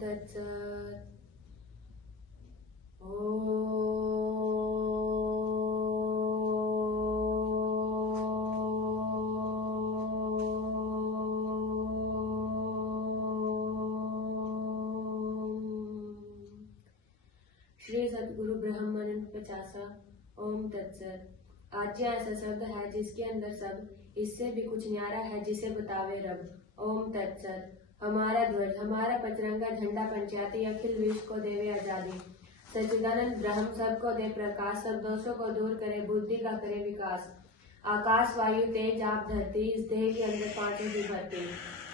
तत्सत्। श्री सद्गुरु ब्रह्मानंद 50। ओम तत्सत। आज्ञा ऐसा शब्द है जिसके अंदर सब, इससे भी कुछ न्यारा है जिसे बतावे रब। ओम तत्सत। हमारा ध्वज, हमारा पचरंगा झंडा पंचायती अखिल विश्व को देवे आजादी। सच्चिदानंद ब्रह्म सबको दे प्रकाश, सब दोषों को दूर करे, बुद्धि का करे विकास। आकाश वायु तेज आप धरती, इस देह के अंदर पांचों की भर्ती।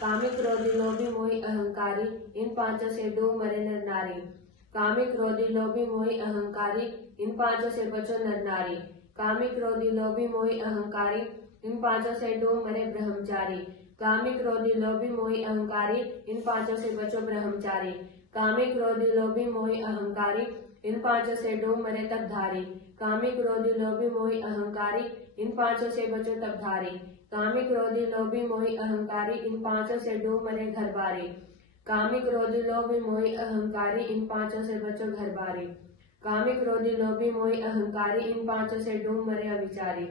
कामिक क्रोधी लोभी मोही अहंकारी, इन पांचों से डूब मरे नर नारी। कामिक क्रोधी लोभी मोही अहंकारी, इन पांचों से बचो नर नारी। कामिक क्रोधी लोभी मोही अहंकारी, इन पांचों से डूब मरे ब्रह्मचारी। कामिक क्रोधी लोभी मोही अहंकारी, इन पांचों से बचो ब्रह्मचारी। कामिक क्रोधी लोभी मोही अहंकारी, इन पांचों से डूब मरे तपधारी। कामिक क्रोधी लोभी मोही अहंकारी, इन पांचों से बचो तपधारी। कामिक क्रोधी लोभी मोही अहंकारी, इन पांचों से डूब मरे घरबारी। कामिक क्रोधी लोभी मोही अहंकारी, इन पांचों से बचो घरबारी। कामिक क्रोधी लोभी मोही अहंकारी, इन पांचों से डूब मरे अविचारी।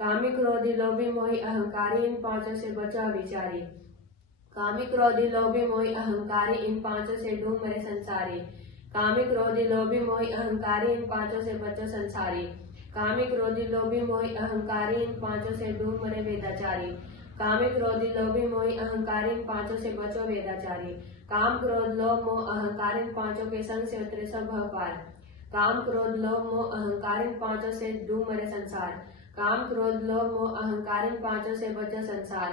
कामिक क्रोधी लोभी मोही अहंकारी, इन पांचों से बचो अविचारी। कामिक क्रोधी लोभी मोही अहंकारी, इन पांचों से डूब मरे संसारी। कामिक क्रोधी लोभी मोही अहंकारी, इन पांचों से बचो संसारी। कामिक क्रोधी लोभी मोही अहंकारी, इन पांचों से डूब मरे वेदाचारी। कामिक क्रोधी लोभी मोही अहंकारी, इन पांचों से बचो वेदाचारी। काम क्रोध लोभ मोह अहंकार, इन पांचों के संग से उतरे सब भवपार। काम क्रोध लोभ मोह अहंकार, इन पांचों से डूब मरे संसार। काम क्रोध लोभ मोह अहंकार, इन पांचों से बचो संसार।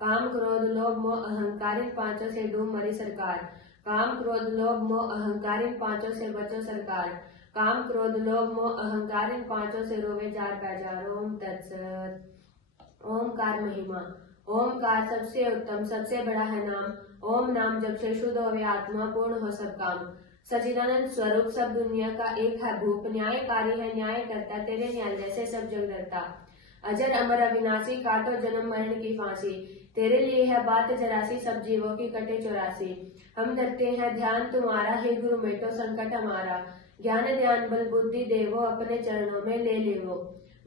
काम क्रोध लोभ मोह अहंकार, इन पांचों से डूब मरी सरकार। काम क्रोध लोभ मोह अहंकार, इन पांचों से बचो सरकार। काम क्रोध लोभ मोह अहंकार, इन पांचों से रोवे जार पैजार। ओम तत्सत। ओमकार महिमा। ओमकार सबसे उत्तम सबसे बड़ा है नाम। ओम नाम जब से शुद्ध होवे आत्मा, पूर्ण हो सब काम। सच्चिदानंद स्वरूप सब दुनिया का एक है भूप, न्यायकारी है न्याय करता, तेरे न्याय जैसे सब जग डरता। अजर अमर अविनाशी, काटो जन्म मरण की फांसी, तेरे लिए है बात जरासी, सब जीवों की कटे 84। हम धरते हैं ध्यान तुम्हारा, हे गुरु मेटो संकट हमारा। ज्ञान ध्यान बल बुद्धि देवो, अपने चरणों में ले लेवो।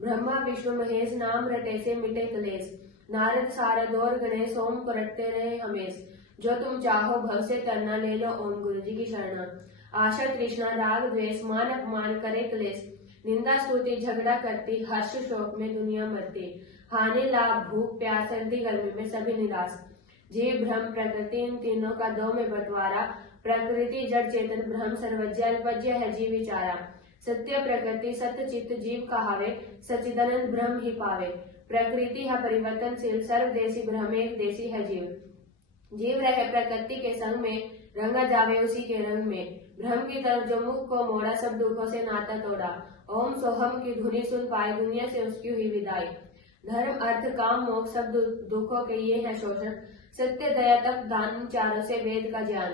ब्रह्मा विष्णु महेश, नाम रटे से मिटे क्लेश। नारद सारद और गणेश, ओम को रटते रहे हमेश। जो तुम चाहो भव से तरना, ले लो ओम गुरु जी की शरणा। आशा तृष्णा राग द्वेष, मान अपमान करे क्लेश। निंदा स्तुति झगड़ा करती, हर्ष शोक में दुनिया मरती। हानि लाभ भूख प्यास सर्दी गर्मी में सभी निराश। जीव ब्रह्म प्रकृति, इन तीनों का दो में बंटवारा। प्रकृति जड़ चेतन ब्रह्म सर्वज्ञ, अल्पज्ञ है जीव विचारा। सत्य प्रकृति सत्य चित्त जीव कहावे, सच्चिदानंद ब्रह्म ही पावे। प्रकृति है परिवर्तनशील, सर्वदेशी ब्रह्म एक देशी है जीव। जीव रहे प्रकृति के संग में, रंगा जावे उसी के रंग में। ब्रह्म की तरफ जो मुख को मोड़ा, सब दुखों से नाता तोड़ा। ओम सोहम की धुनी सुन पाए, दुनिया से उसकी हुई विदाई। धर्म अर्थ काम मोक्ष, सब दुखों के ये है शोषण। सत्य दया तप दान, चारों से वेद का ज्ञान।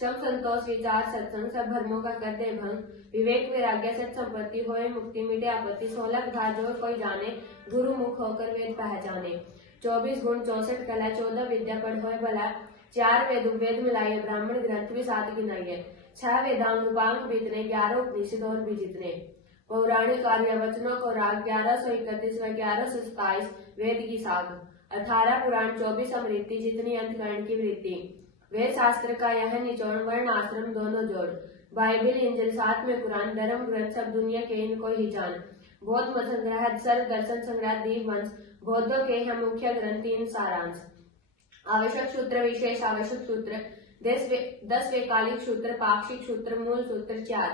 शम संतोष विचार सत्संग, सब धर्मों का कर दे भंग। विवेक वैराग्य सत संपत्ति, होए मुक्ति मिटे आपत्ति। 16 धार जो कोई जाने, गुरु मुख होकर वेद पहचाने। 24 गुण 64 कला, 14 विद्या पढ़ होए भला। 4 वेद उपवेद मिलाइए, ब्राह्मण ग्रंथ भी 7 गिनाइए। 6 वेदांग उपांग बीतने, 11 उपनिषद और भी जितने। पौराणिक कार्य वचनों को राग, 1131 व 1127 वेद की साग। 18 पुराण 24 अमृति, जितनी अंतकरण की वृत्ति। वेद शास्त्र का यह निचोड़, वर्ण आश्रम दोनों जोड़। बाइबिल इंजिल 7 में पुराण, धर्म ग्रंथ सब दुनिया के इनको ही जान। बौद्ध मत संग्रह, सर्व दर्शन संग्रह, दीप वंश, बौद्धों के हैं मुख्य ग्रंथ 3 सारांश। आवश्यक सूत्र विशेष आवश्यक सूत्र 10 वैकालिक सूत्र, पाक्षिक सूत्र, मूल सूत्र 4।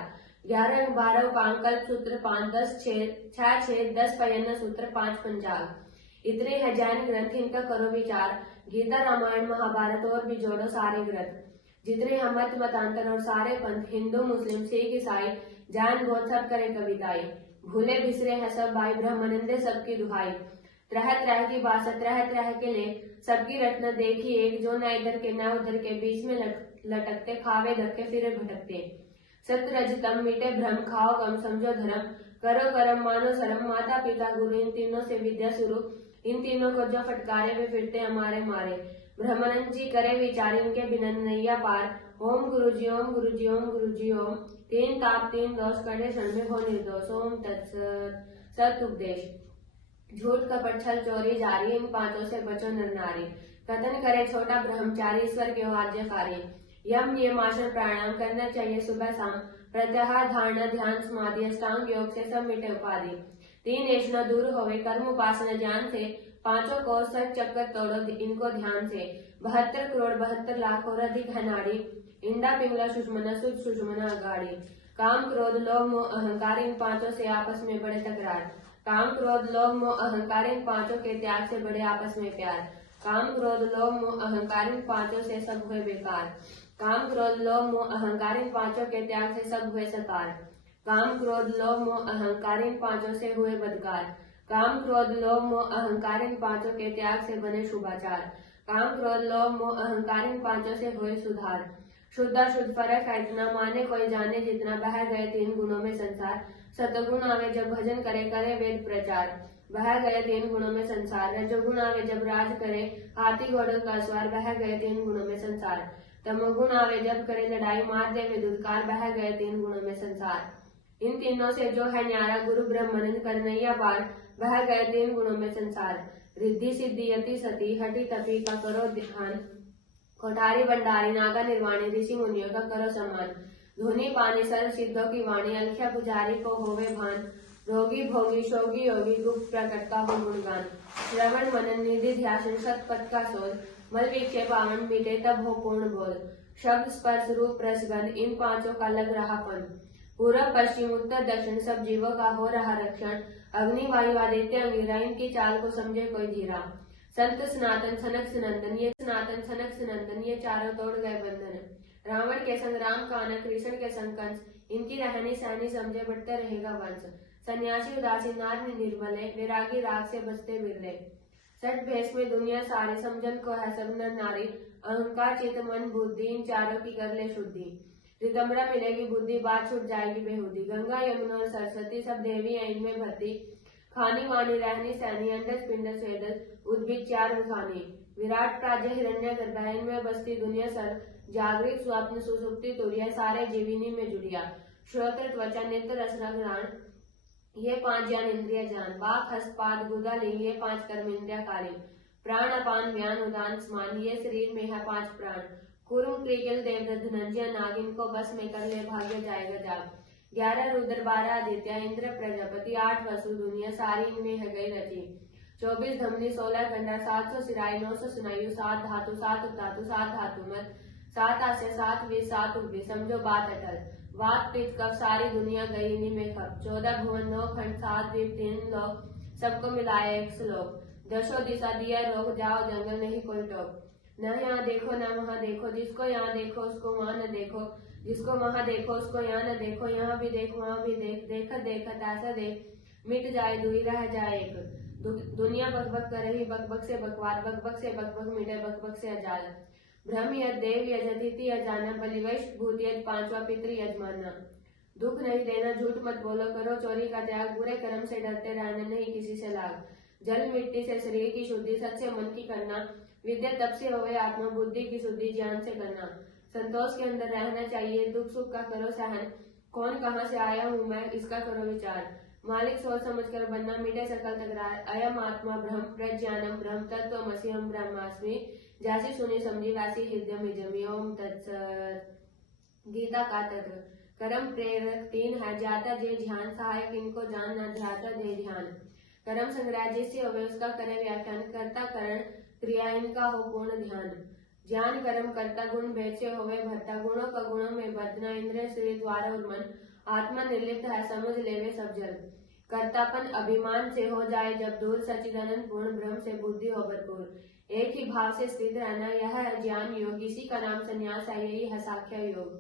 11 12 उपांकल्प सूत्र 5, 10 6 10 पयन्न सूत्र 5 पंचांग। इतने हैं जैन ग्रंथ, इनका करो विचार। गीता रामायण महाभारत और भी जोड़ो सारे ग्रंथ। जितने हम मत मतांतर और सारे पंथ, हिंदू मुस्लिम सिख ईसाई, जैन बौद्ध सब करे कविताई। भूले बिसरे हैं सब भाई, ब्रह्मानंदे सबकी दुहाई। त्रह त्रह की भाषा, त्रह त्रह के ले, सबकी रचना देखी एक। जो न इधर के न उधर के, बीच में लटकते, खावे धक्के फिरे भटकते। सत्य रजतम मिटे भ्रम, खाओ गम समझो धर्म। करो कर्म मानो शर्म, माता पिता गुरु, इन तीनों से विद्या शुरू। इन तीनों को जो फटकारे वे फिरते हमारे मारे। ब्रह्मानंद जी करे विचार इनके बिना नैया पार। ओम गुरु जी ओम गुरु जी ओम गुरु जी ओम। तीन ताप तीन दोष करने क्षण में हो निर्दोष। ओम तत्सत। सत उपदेश। झूठ कपट छल चोरी जारी इन पांचों से बचो नर नारी। कथन करे छोटा ब्रह्मचारी ईश्वर के आज्ञाकारी। यम नियम आसन प्राणायाम करना चाहिए सुबह शाम। प्रत्याहार धारणा ध्यान समाधि अष्टांग योग से सब मिटे उपाधि। तीन ऐसा दूर होवे कर्म उपासना ज्ञान से। पांचों को सच चक्कर तोड़ो इनको ध्यान से। 72 करोड़ 72 लाख और अधिक है नाड़ी। इंडा पिंगला सुषमना सुच सुषमना अगाड़ी। काम क्रोध लोभ मोह अहंकार इन पांचों से आपस में बड़े तकरार। काम क्रोध लोभ मोह अहंकार इन पांचों के त्याग से बड़े आपस में प्यार। काम क्रोध लोभ मोह अहंकार इन पांचों से सब हुए बेकार। काम क्रोध लोभ मोह अहंकार इन पांचों के त्याग से सब हुए सकार। काम क्रोध लोभ मोह अहंकार इन पांचों से हुए बदकार। काम क्रोध लोभ मोह अहंकार इन पांचों के त्याग से बने शुभाचार। काम क्रोध लोभ मोह अहंकार इन पांचों से हुए सुधार। शुद्ध शुद्ध फर्क है इतना माने कोई जाने जितना। बह गए तीन गुणों में संसार। सतगुण आवे जब भजन करे करे वेद प्रचार। बह गए तीन गुणों में संसार। रजोगुण आवे जब राज करे हाथी घोड़ों का सवार। बह गए तीन गुणों में संसार। तमोगुण आवे जब करे लड़ाई मार दे विदुत्कार। बह गए तीन गुणों में संसार। इन तीनों से जो है न्यारा गुरु ब्रह्मानंद करनैया पार। बह गए तीन गुणों में संसार। रिद्धि सिद्धि यति सती हठी तपी का करो ध्यान। कोठारी भंडारी नागा निर्वाणी ऋषि मुनियों का करो सम्मान। धुनी पानी सर्व सिद्धों की वाणी अलख्या पुजारी को होवे भान। रोगी भोगी शोगी योगी गुप्त प्रकट का हो गुणगान। श्रवण मनन निधि ध्यान सतपथ का शोध। मल विक्षेप पावन मिटे तब हो पूर्ण बोध। शब्द स्पर्श रूप रसगंध इन पांचों का लग रहा पन। पूर्व पश्चिम उत्तर दक्षिण सब जीवों का हो रहा रक्षण। अग्नि वायु आदित्य अंगिरा इनकी चाल को समझे कोई धीरा। संत सनातन सनक सनंदन ये चारों तोड़ गए बंधन। रावण के संग राम कानन कृष्ण के संग कंस। इनकी रहनी सहनी समझे बढ़ते रहेगा वंश। सन्यासी उदासी नार निर्मले वैरागी राग से बचते बिरले। सठ भेष में दुनिया सारी समझन को है सब नर नारी। अहंकार चित मन बुद्धि इन चारों की कर ले शुद्धि। रितंबरा मिलेगी बुद्धि बात छूट जाएगी बेहुदी। गंगा यमुना और सरस्वती सब देवी है इनमें भर्ती। खानी वाणी रहनी सहनी अंडस पिंडस वेदस उद्भिद चार मुखानी। विराट प्राज्य हिरण्य गर्भ इनमें बसती दुनिया सर। जागृत स्वप्न सुसुप्ति तुर्य सारे जीविनी में जुड़िया। श्रोत्र त्वचा नेत्र रसना घ्राण ये पांच ज्ञान इंद्रिय जान। बाक हस्तपाद गुदा लिंग ये पांच कर्म इंद्रिया कालीन। प्राण अपान व्यान उदान स्मान ये शरीर में है पांच प्राण। कुरुम क्रिकिल देवदत्त धनंजय नाग इनको बस में कर ले भाग्य जाएगा जाग। 11 रुद्र 12 आदित्य इंद्र प्रजापति 8 वसु दुनिया सारी इनमें है गई रची। 24 धमनी 16 गंडा 700 सिराई 900 सुनायु 7 धातु 7 उपधातु 7 धातु मत 7 आस्य 7 विष 7 उपधि समझो बात अटल। वात पित्त कफ सारी दुनिया गई इन्हीं में खप। 14 भुवन 9 खंड 7 द्वीप 3 लोक सबको मिलाया एक श्लोक। 10 दिशा दिया रोक जाओ जंगल नहीं कोई टोक। न यहाँ देखो न वहाँ देखो जिसको यहाँ देखो उसको वहाँ न देखो। जिसको वहाँ देखो उसको यहाँ न देखो। यहाँ भी देख वहाँ भी देख देखत देखत ऐसा देख मिट जाए दूरी रह जाए एक। दुनिया बकबक कर रही बकबक से बकवाद बकबक से बकबक मिटे बकबक से अजाल। ब्रह्म यज देव यज अतिथि अजाना बलिवैश्य भूत यज पांचवा पितृ यजमाना। दुख नहीं देना झूठ मत बोलो करो चोरी का त्याग। बुरे कर्म से डरते रहना नहीं किसी से लाग। जल मिट्टी से शरीर की शुद्धि सच से मन की करना। विद्या तप से होवे आत्मा बुद्धि की शुद्धि ज्ञान से करना। संतोष के अंदर रहना चाहिए दुख सुख का करो सहन। कौन कहाँ से आया हूँ मैं इसका करो विचार। मालिक सोच समझ कर बनना मिटे सकल तकरार। अयम आत्मा ब्रह्म प्रज्ञानम ब्रह्म तत्वमसि हम ब्रह्मास्मि। जैसी सुनी समझी वैसी हृदय में जमी। ओम तत्सत। गीता का तत्व। कर्म प्रेरक 3 है ज्ञाता जे ध्यान सहायक इनको जान न ध्याता दे ध्यान। कर्म संग्रह जिससे होवे उसका करे व्याख्यान। कर्ता करण क्रिया इनका हो पूर्ण ध्यान। ज्ञान कर्म कर्ता गुण भेद से होवे भरता। गुणों का गुणों में बदना इंद्रिय शरीर द्वारा और मन। आत्मा निर्लिप्त है समझ लेवे सब जन। कर्तापन अभिमान से हो जाए जब दूर। सच्चिदानंद पूर्ण ब्रह्म से बुद्धि हो भरपूर। एक ही भाव से स्थित रहना यह है ज्ञान योग। इसी का नाम संन्यास है यही है साख्य योग।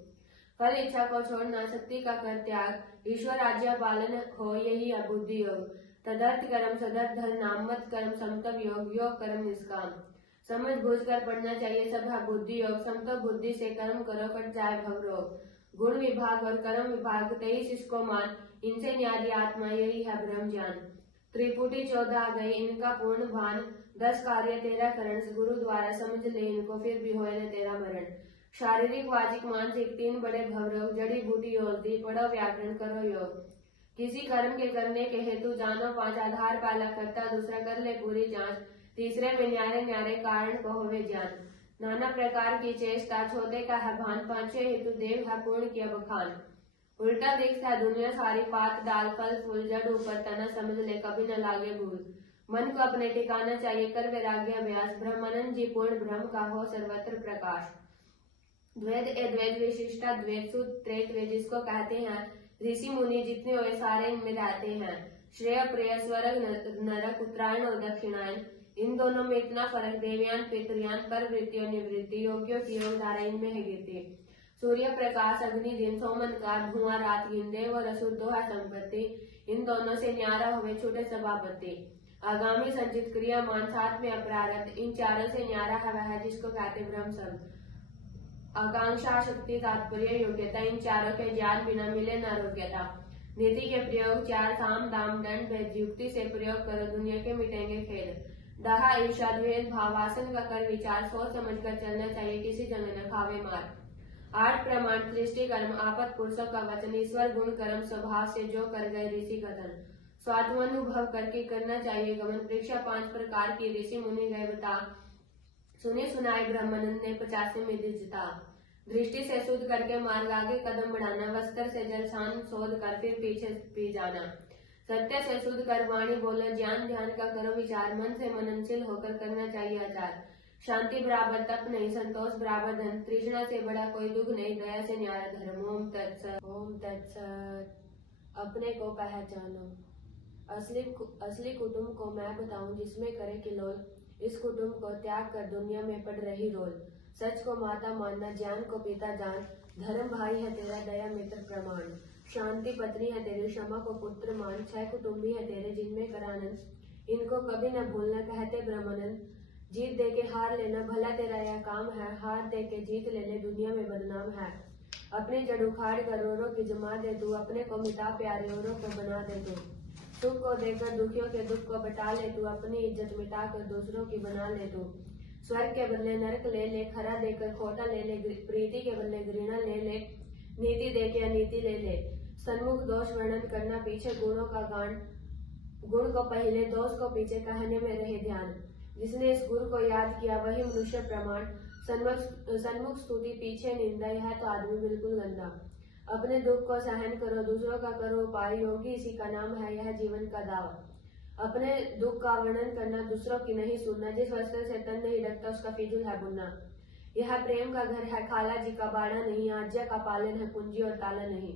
फल इच्छा को छोड़ना शक्ति का कर त्याग। ईश्वर आज्ञा पालन हो यही है बुद्धि योग। तदर्थ कर्म सदर्थ धर्म नाम मत कर्म समतव योग। योग कर्म निष्काम समझ बूझ कर पढ़ना चाहिए सब है बुद्धि योग। समतव बुद्धि से कर्म करो कट जाए भव रोग। गुण विभाग और कर्म विभाग 23 इसको मान। इनसे न्यारी आत्मा यही है ब्रह्म ज्ञान। त्रिपुटी 14 आ गई इनका पूर्ण भान। 10 कार्य तेरा करण गुरु द्वारा समझ ले इनको फिर भी होए न तेरा मरण। शारीरिक वाचिक मानसिक 3 बड़े भवरोग जड़ी बूटी औषधि पढ़ो व्याकरण करो योग। किसी कर्म के करने के हेतु जानो 5 आधार पहला करता दूसरा कर ले पूरी जांच। तीसरे में न्यारे न्यारे कारण को होवे ज्ञान। नाना प्रकार की चेष्टा छोटे का है भान। 5वें हेतु देव है पूर्ण किया बखान। उल्टा देखता दुनिया सारी पात डाल फल फूल जड़ ऊपर तना समझ ले कभी न लागे भूल। मन को अपने ठिकाना चाहिए कर वैराग्य अभ्यास। ब्रह्मानंद जी पूर्ण ब्रह्म का हो सर्वत्र प्रकाश। द्वैत अद्वैत विशिष्टा द्वैत सूत्र त्रेत वे जिसको कहते हैं ऋषि मुनि जितने हुए सारे इनमें रहते हैं। श्रेय प्रेय स्वर्ग नरक उत्तरायण और दक्षिणायन इन दोनों में इतना फर्क देवयान पितृयान पर वृत्ति और निवृत्ति योग्यों की योग धारा इनमें है गिरती। सूर्य प्रकाश अग्नि दिन सोमन का धुआं रात गिंदे और अशुद्धो है संपत्ति। इन दोनों से न्यारा हुए छोटे सभापति। आगामी संचित क्रिया मान साथ में अपरारब्ध इन चारों से न्यारा है वह जिसको कहते ब्रह्म शब्द। आकांक्षा शक्ति तात्पर्य योग्यता इन चारों के ज्ञान बिना मिले न योग्यता। नीति के प्रयोग 4 साम दाम दंड भेद युक्ति से प्रयोग करो दुनिया के मिटेंगे खेद। दहा ईर्षा द्वेष भावासन का कर विचार सोच समझ कर चलना चाहिए किसी जगह न खावे मार। 8 प्रमाण दृष्टि कर्म आपत पुरुषों का वचन ईश्वर गुण कर्म स्वभाव से जो कर गए ऋषि कथन। स्वात्मानुभव करके करना चाहिए गमन। परीक्षा 5 प्रकार की ऋषि मुनि गए बता। सुने सुनाए ब्रह्मानंद ने 85 में जिता। दृष्टि से शुद्ध करके मार्ग आगे कदम बढ़ाना। वस्त्र से जल शान शोध कर फिर पीछे पी जाना। सत्य से शुद्ध कर वाणी बोलो ज्ञान ध्यान का करो विचार। मन से मननशील होकर करना चाहिए आचार। शांति बराबर तप नहीं संतोष बराबर धन। तृष्णा से बड़ा कोई दुख नहीं दया से न्यारा धर्म। ओम तत्सत। अपने को पहचानो। असली कुटुंब को मैं बताऊं जिसमें करे किलोल। इस कुटुंब को त्याग कर दुनिया में पड़ रही रोल। सच को माता मानना ज्ञान को पिता जान। धर्म भाई है तेरा दया मित्र प्रमाण। शांति पत्नी है तेरी क्षमा को पुत्र मान। 6 कुटुंबी है तेरे जिनमें करानंद इनको कभी न भूलना कहते ब्रह्मानंद। जीत दे के हार लेना भला तेरा यह काम है। हार दे के जीत ले दुनिया में बदनाम है। अपनी जड़ उखाड़ कर औरों की जमा दे तू। अपने को मिटा प्यारे औरों को बना दे तू। सुख को देकर दुखियों के दुख को बटा ले तू। अपनी इज्जत मिटा कर दूसरों की बना ले तू। स्वर्ग के बदले नरक ले ले। खरा देकर खोटा ले ले। प्रीति के बदले घृणा ले ले। नीति दे के अनीति ले ले। सन्मुख दोष वर्णन करना पीछे गुणों का गान। गुण को पहले दोष को पीछे कहने में रहे ध्यान। जिसने इस गुरु को याद किया वही मनुष्य प्रमाण। सन्मुख स्तुति पीछे निंदा यह तो आदमी बिल्कुल गंदा। अपने दुख को सहन करो दूसरों का करो उपाय। योगी इसी का नाम है यह जीवन का दाव। अपने दुख का वर्णन करना दूसरों की नहीं सुनना। जिस वस्त्र से तन नहीं ढकता उसका फिजूल है बुनना। यह प्रेम का घर है खाला जी का बाड़ा नहीं। आज्ञा का पालन है पूंजी और ताला नहीं।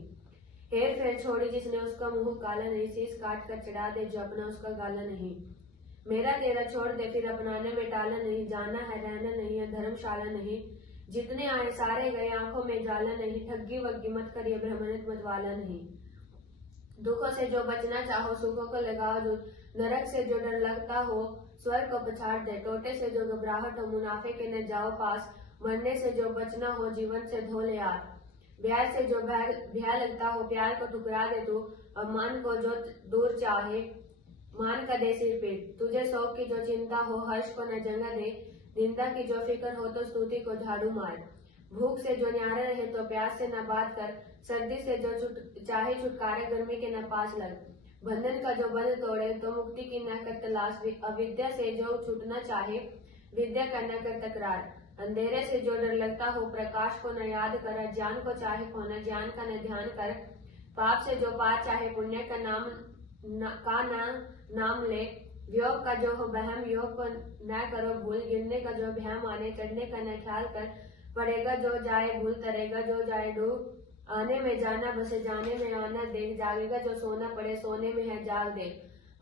हेर फेर छोड़ी जिसने उसका मुंह काला नहीं। शीश काट कर चढ़ा दे जो अपना उसका गाला नहीं। मेरा तेरा छोड़ दे फिर अपनाने में टाला नहीं। जाना है रहना नहीं है धर्मशाला नहीं। जितने आए सारे गए आंखों में जाला नहीं। ठगी वग्गी मत करिए ब्रह्मनित मत वाला नहीं। दुखों से जो बचना चाहो सुखों को लगाओ जो। नरक से जो डर लगता हो स्वर्ग को पछाड़ दे। टोटे से जो घबराहट हो मुनाफे के न जाओ पास। मरने से जो बचना हो जीवन से धो ले यार। ब्याह से जो भय लगता हो प्यार को ठुकरा दे तू। अपमान को जो दूर चाहे मान का दे सिर पेट। तुझे शौक की जो चिंता हो हर्ष को न जंगा दे। निंदा की जो फिक्र हो तो स्तुति को झाड़ू मार। भूख से जो न्यारा रहे तो प्यास से न बात कर। सर्दी से जो चाहे छुटकारा गर्मी के न पास लग। बंधन का जो बंध तोड़े तो मुक्ति की न कर तलाश। अविद्या से जो छूटना चाहे विद्या का न कर तकरार। अंधेरे से जो डर लगता हो प्रकाश को न याद कर। ज्ञान को चाहे खोना ज्ञान का न ध्यान कर। पाप से जो पार चाहे पुण्य का नाम ले। योग का जो हो बहम योग को न करो भूल। गिरने का जो भय माने चढ़ने का न ख्याल कर। पड़ेगा जो जाए भूल तरेगा जो जाए डूब। आने में जाना बसे जाने में आना देख। जागेगा जो सोना पड़े सोने में है जाग दे।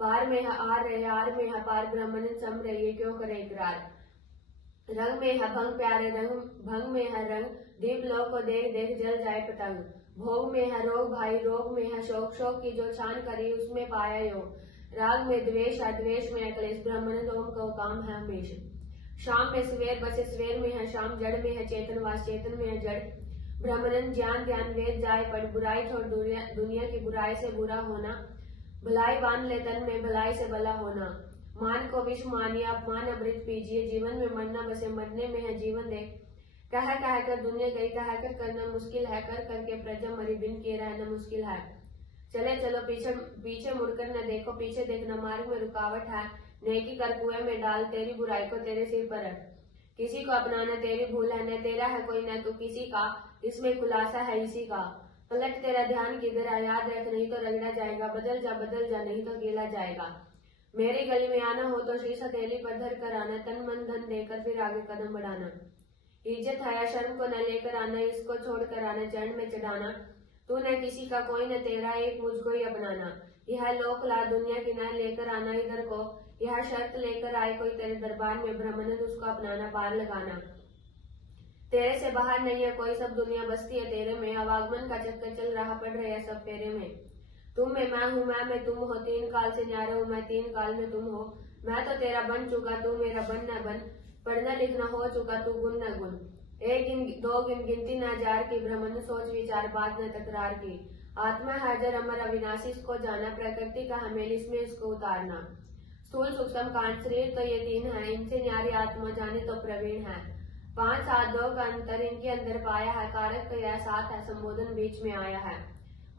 पार में है आर रहे आर में है पार। ब्रह्मन सम रहिए क्यों करे इकरार। रंग में है भंग प्यारे रंग भंग में है रंग। दीप लो को देख देख जल जाए पतंग। भोग में है रोग भाई रोग में है शोक। शोक की जो छान करी उसमें पाया योग। राग में द्वेष है द्वेष में है क्लेश। ब्रह्मन ओम को काम है हमेश। शाम में सवेर बसे सवेर में है शाम। जड़ में है चेतन वास चेतन में है जड़। ब्रह्मन ज्ञान ध्यान वेद जाए पढ़। बुराई छोड़ दुनिया की बुराई से बुरा होना। भलाई बांध ले तन में भलाई से भला होना। मान को विष मानिए, अपमान अमृत पीजिए, जीवन में मरना बसे मरने में है जीवन दे। कह कर दुनिया गई, कह कर करना मुश्किल है, कर करके प्रजा मरी, बिन किए रहना मुश्किल है। चले चलो पीछे पीछे मुड़कर न देखो, पीछे देखना मार्ग में रुकावट है। नेकी कर कुएं में डाल, तेरी बुराई को तेरे सिर पर रख। किसी को अपनाना तेरी भूल है, न तेरा है कोई न तो किसी का, इसमें खुलासा है इसी का। पलट तेरा ध्यान किधर है, याद रख नहीं तो रगड़ा जाएगा। बदल जा नहीं तो गिला जाएगा। मेरी गली में आना हो तो शीश हथेली पर धर कर आना, तन मन धन देकर फिर आगे कदम बढ़ाना। इज्जत हया शर्म को न लेकर आना, इसको छोड़ कर आना चरण में चढ़ाना। तू न किसी का कोई न तेरा, एक मुझको ही अपनाना। यह लोक ला दुनिया की न लेकर आना इधर को, यह शर्त लेकर आए कोई तेरे दरबार में, ब्रह्मनंद उसको अपनाना पार लगाना। तेरे से बाहर नहीं है कोई, सब दुनिया बसती है तेरे में। आवागमन का चक्कर चल रहा, पड़ रहे हैं सब फेरे में। तुम में मैं हूँ, मैं में तुम हो, तीन काल से न्यारे हो, मैं तीन काल में तुम हो। मैं तो तेरा बन चुका, तू मेरा बन न बन। पढ़ना लिखना हो चुका, तू गुण न गुण। एक दो गिनती न जार की, ब्रह्मन सोच विचार बात न तकरार की। आत्मा हाजर अमर अविनाशी, इसको जाना, प्रकृति का हमेल इसमें इसको उतारना। स्थूल सूक्ष्म कांड शरीर तो ये तीन है, इनसे न्यारी आत्मा जाने तो प्रवीण है। 5 7 2 का अंतर इनके अंदर पाया है, कारक तो यह 7 है, संबोधन बीच में आया है।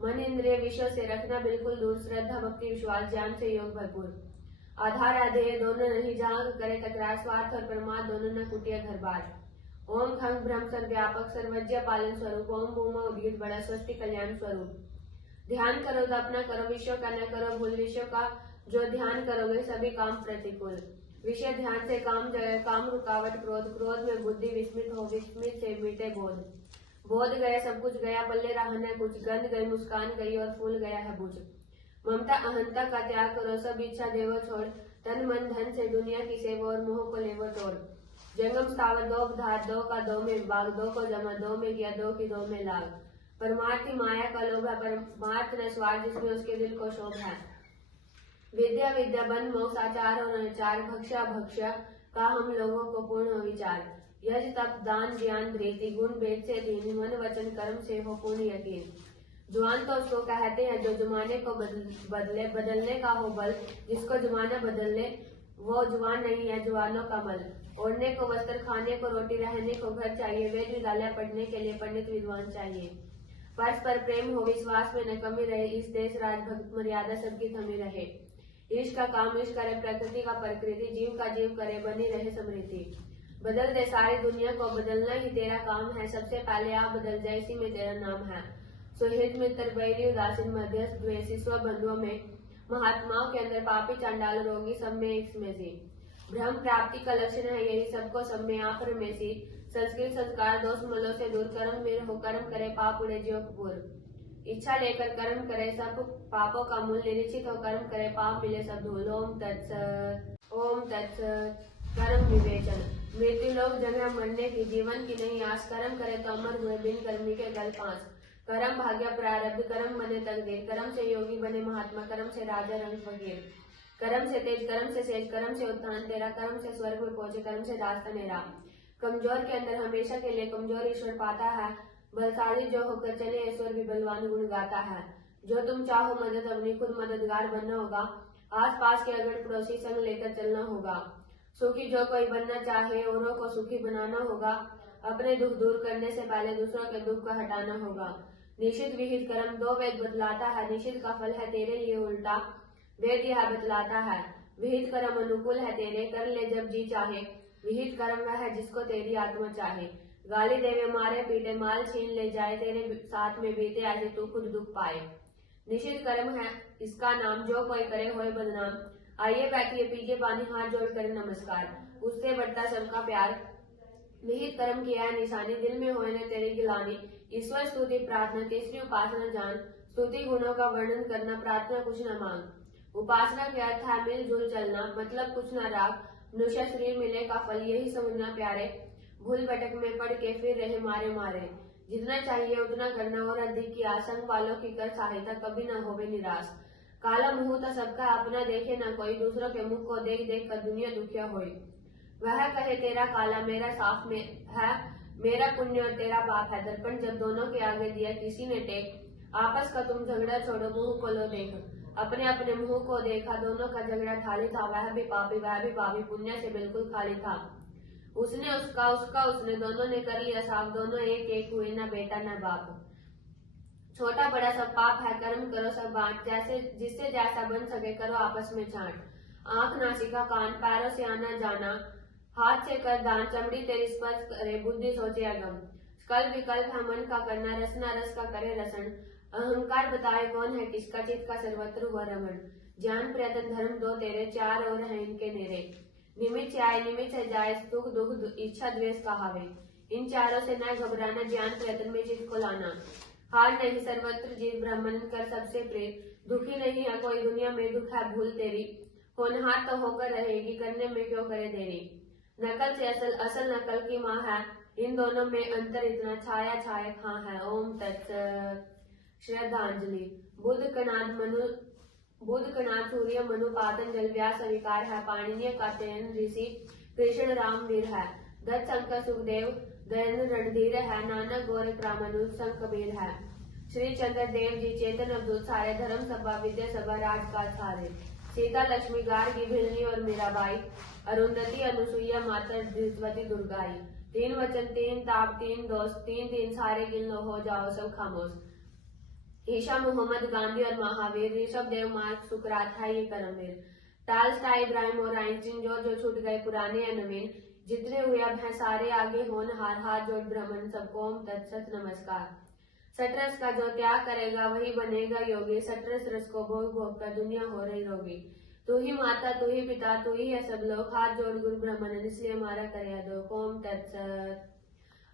मन इंद्रिय विषयों से रखना बिल्कुल दूर, श्रद्धा भक्ति विश्वास ज्ञान से योग भरपूर। आधार अधेय दोनों नहीं, जहां करे तकरार, स्वार्थ और परमार्थ दोनों न कुटिया घर बार। ओम खंग ब्रह्म सर्वव्यापक सर्वज्ञ पालन स्वरूप, ओम भूमा उद्गीत बड़ा स्वस्ति कल्याण स्वरूप। ध्यान करो तो अपना करो, विषयों का न करो भूल, विषयों का जो ध्यान करोगे सभी काम प्रतिकूल। विषय ध्यान से काम जगे, काम रुकावट क्रोध, क्रोध में बुद्धि विस्मित हो, विस्मित से मिटे बोध। बोध गया सब कुछ गया, पल्ले रहा न कुछ, गंध गई मुस्कान गई और फूल गया है बुझ। ममता अहंता का त्याग करो, सब इच्छा देवो छोड़, तन मन धन से दुनिया की सेवा और मोह को लेवो तोड़। जंगम स्थावर दो धार, दो का दो में बाग, दो को जमा दो में किया, दो की दो में लाग। परमार्थी माया का लोभ है, परमार्थ न स्वार्थ जिसमें उसके दिल को शोभ है। विद्या विद्या बंध मोक्ष आचार और अनाचार, भक्षा भक्षा का हम लोगों को पूर्ण विचार। यज तप दान ज्ञान धृति, गुण वेद से तीन, मन वचन कर्म से हो पूर्ण यकीन। जुआन तो उसको कहते हैं जो जमाने को बदले, बदलने का हो बल, जिसको जमाना बदल ले वो जुआन नहीं है, जुआनों का मल। ओढ़ने को वस्त्र, खाने को रोटी, रहने को घर चाहिए, वेद विद्यालय पढ़ने के लिए पंडित विद्वान चाहिए। परस्पर प्रेम हो, विश्वास में न कमी रहे, इस देश राज भक्त मर्यादा सबकी थमी रहे। ईश का काम ईश करे, प्रकृति का प्रकृति, जीव का जीव करे, बनी रहे समृद्धि। बदल दे सारी दुनिया को, बदलना ही तेरा काम है, सबसे पहले आप बदल जाए, इसी में तेरा नाम है। सुहृद मित्र बैरी उदासीन मध्यस्थ द्वेषी, स्व बंधुओं में महात्माओं के अंदर पापी चांडाल रोगी, सब में एक में सी। ब्रह्म प्राप्ति का लक्षण है यही, सबको सब में आप में सी। संस्कृत संस्कार दोष मलों से दूर, कर्म में हो कर्म करे, पाप उड़े जो कपूर। इच्छा लेकर कर्म करे, सब पापों का मूल, निरीक्षित हो कर्म करे, पाप मिले सब धूल। ओम तत्सत। ओम तत्सत। कर्म विवेचन। मृत्यु लोग जगह मरने की, जीवन की नहीं आस, कर्म करे तो अमर हुए, बिन कर्मी के गल फांस। कर्म भाग्य प्रारब्ध, कर्म बने तकदीर, कर्म से योगी बने महात्मा, कर्म से राजा रंग फकीर। कर्म से तेज, कर्म से सेज, कर्म से उत्थान तेरा, कर्म से स्वर्ग में पहुंचे, कर्म से दास्ता मेरा। कमजोर के अंदर हमेशा के लिए कमजोर ईश्वर पाता है, बलशाली जो होकर चले ईश्वर भी बलवान गुण गाता है। जो तुम चाहो मदद अपनी, खुद मददगार बनना होगा, आस पास के अगड़ पड़ोसी संग लेकर चलना होगा। सुखी जो कोई बनना चाहे, औरों को सुखी बनाना होगा, अपने दुख दूर करने से पहले दूसरों के दुख को हटाना होगा। निषिद्ध विहित कर्म दो वेद बतलाता है, निषिद्ध का फल है तेरे लिए उल्टा, वेद यह बतलाता है। विहित कर्म अनुकूल है तेरे, कर ले जब जी चाहे, विहित कर्म वह है जिसको तेरी आत्मा चाहे। गाली देवे मारे पीटे, माल छीन ले जाए, तेरे साथ में बीते ऐसे तू खुद दुख पाए। निषिद्ध कर्म है इसका नाम, जो कोई करे होए बदनाम। आइए बैठिए पीजिए पानी, हाथ जोड़ कर नमस्कार, उससे बढ़ता सबका प्यार। विहित कर्म किया है निशानी, दिल में होए न तेरी गिलानी। ईश्वर स्तुति प्रार्थना, तीसरी उपासना जान, स्तुति गुणों का वर्णन करना, प्रार्थना कुछ न मांग। उपासना के अर्थ है मिलजुल चलना, मतलब कुछ न राग, मनुष्य शरीर मिले का फल यही समझना प्यारे। भूल भटक में पड़ के फिर रहे मारे मारे, जितना चाहिए उतना करना और अधिक की आसंग वालों की कर सहायता, कभी न होवे निराश। काला मुंह तो सबका अपना, देखे न कोई, दूसरों के मुख को देख देख कर दुनिया दुखिया होई। वह कहे तेरा काला मेरा साफ में है, मेरा पुण्य और तेरा पाप है। दर्पण जब दोनों के आगे दिया किसी ने टेक, आपस का तुम झगड़ा छोड़ो, मुंह को लो देख। अपने अपने मुंह को देखा, दोनों का झगड़ा ठाली था। वह भी पापी पुण्य से बिल्कुल खाली था। उसने उसका उसने दोनों ने कर लिया साफ, दोनों एक एक हुए, न बेटा न बाप। छोटा बड़ा सब पाप है, कर्म करो सब बांट, जैसे जिससे जैसा बन सके करो आपस में छांट। आंख नासिका कान पैरों से आना जाना, हाथ से कर दान, चमड़ी तेरी स्पर्श करे, बुद्धि सोचे अगम। कल्प विकल्प है मन का करना, रसना रस का करे रसन। अहंकार बताए कौन है किसका, चित्त का सर्वत्र हुआ रमन। ज्ञान प्रयत्न धर्म दो तेरे, चार और हैं इनके नेरे। निमित्त आए निमित्त से जाए, सुख दुख इच्छा द्वेष कहावे। इन चारों से न घबराना, ज्ञान प्रयत्न में चित्त को लाना। हार नहीं सर्वत्र जीव ब्राह्मण कर सबसे प्रेत, दुखी नहीं है कोई दुनिया में, दुख है भूल तेरी। होनहार तो होकर रहेगी, करने में क्यों करे देरी। नकल से असल नकल की माँ है, इन दोनों में अंतर इतना, छाया छाया खां है। ओम तत्सत। श्रद्धांजलि। बुध कणाद सूर्य मनु पातंजल व्यास स्वीकार है, पाणिनीय कात्यायन ऋषि कृष्ण राम वीर है। दत्त शंकर सुखदेव दयन रणधीर है, नानक गोरख रामानुज संग कबीर है। श्री चंद्र देव जी चेतन अवधूत सारे, धर्म सभा विद्या सभा राजकाज सारे। सीता लक्ष्मी गार्गी भिलनी और मीराबाई, अरुंधति अनुसुईया माता द्विजवती दुर्गाई। तीन वचन तीन ताप तीन दोस्त, तीन तीन सारे गिन लो हो जाओ सब खामोश। ईशा मोहम्मद गांधी और महावीर, ऋषभ देव मार्क सुकरात है ये कर्मवीर। टालस्टाई इब्राहिम और आइंस्टीन जो छूट गए पुराने या नवीन, जितने हुए अब हैं सारे आगे होनहार, हाथ जोड़ ब्राह्मण सबको ओम तत्सत नमस्कार। सटरस का जो त्याग करेगा वही बनेगा योगी, सटरस रस को भोग भोग कर दुनिया हो रही रोगी। तू ही माता तू ही पिता तू ही है सब लोग, हाथ जोड़ गुरु ब्राह्मण इसलिए हमारा करे दो। ओम तत्सत।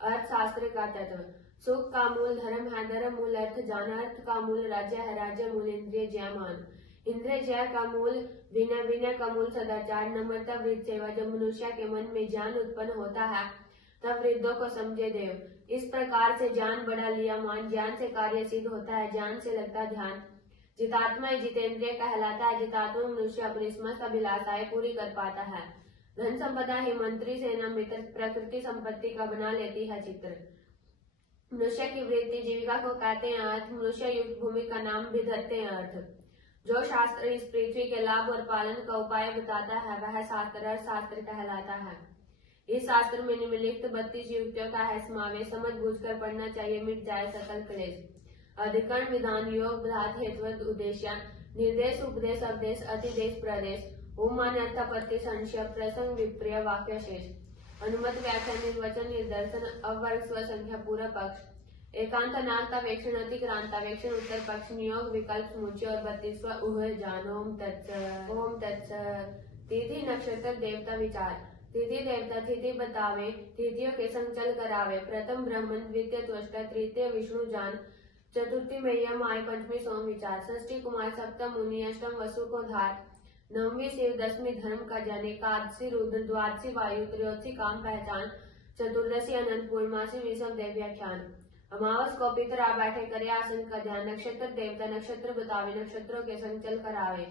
अर्थशास्त्र का तत्व। सुख का मूल धर्म है, धर्म मूल अर्थ जाना, अर्थ का मूल राज्य है, राज्य मूल इंद्रिय ज्ञान, इंद्रिय जय का मूल विनय, विनय का मूल सदाचार, नम्रता वृद्ध सेवा। जब मनुष्य के मन में ज्ञान उत्पन्न होता है तब वृद्धों को समझे देव। इस प्रकार से ज्ञान बढ़ा लिया मान, ज्ञान से कार्य सिद्ध होता है, ज्ञान से लगता ध्यान। जितात्मा जितेंद्रिय कहलाता है, जितात्मा मनुष्य अपनी समस्त अभिलाषाएं पूरी कर पाता है। धन संपदा ही मंत्री सेना मित्र, प्रकृति संपत्ति का बना लेती है चित्र। मनुष्य की वृत्ति जीविका को कहते हैं अर्थ, मनुष्य युक्त भूमि का नाम भी धरते हैं अर्थ। जो शास्त्र इस पृथ्वी के लाभ और पालन का उपाय बताता है वह शास्त्र अर्थशास्त्र कहलाता है। इस शास्त्र में निम्नलिखित 32 युक्तियों का है समावेश, समझ बूझकर पढ़ना चाहिए, मिट जाए सकल क्लेश। अधिकरण विधान योग बृहत हेतु उद्देश्य, निर्देश उपदेश अवदेश अतिदेश प्रदेश, उपमान अर्थापत्ति संशय प्रसंग विप्रिय वाक्य शेष। अनुमत व्याख्या निर्वचन निर्दर्शन अवर्ग स्व संख्या पूरा पक्ष, एकांत नागता वेक्षण अतिक्रांता वेक्षण उत्तर पक्ष, नियोग विकल्प समुच्चय और 32वां उह जान। ओम तत्सत। ओम तत्सत। तिथि नक्षत्र देवता विचार। तिथि देवता तिथि बतावे, तिथियों के संग चल करावे। प्रथम ब्राह्मण, द्वितीय त्वष्टा, तृतीय विष्णु जान, चतुर्थी में यम आय, पंचमी सोम विचार, षष्ठी कुमार, सप्तम मुनि, अष्टम वसु को धार, नवमी शिव, दसवीं धर्म का जन, एकादशी रुद्र, द्वादशी वायु, त्रयोदशी काम पहचान, चतुर्दशी अनंत, पूर्णमासी विषम देव व्याख्यान। अमावस को पितर आ बैठे करे आसन का ध्यान, नक्षत्र देवता नक्षत्र बतावे, नक्षत्रों के संग चल करावे।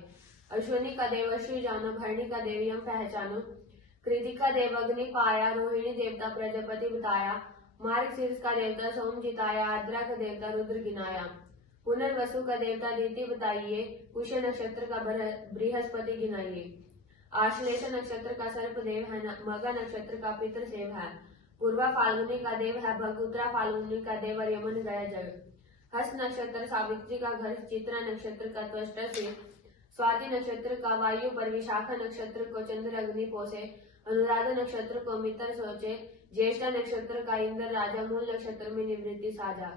अश्विनी का देव अश्विनी जानो, भरणी का देव यम पहचानो, कृतिका देव अग्नि पाया, रोहिणी देवता प्रजापति बताया, मार्गशीर्ष का देवता सोम जिताया, आर्द्रा का देवता रुद्र गिनाया। पुनर्वसु का देवता दीति बताइए, पुष्य नक्षत्र का बृहस्पति गिनाइए। आश्लेष नक्षत्र का सर्प देव है, मगा नक्षत्र का पितृ सेव है, पूर्वा फाल्गुनी का देव है भग, उत्तरा फाल्गुनी का देव और यमन गया जग। हस्त नक्षत्र सावित्री का घर, चित्रा नक्षत्र का त्वष्टा शिव, स्वाति नक्षत्र का वायु पर, विशाखा नक्षत्र को चंद्र अग्नि पोसे, अनुराधा नक्षत्र को मित्र सोचे, ज्येष्ठा नक्षत्र का इंद्र राजा, मूल नक्षत्र में निवृत्ति साजा।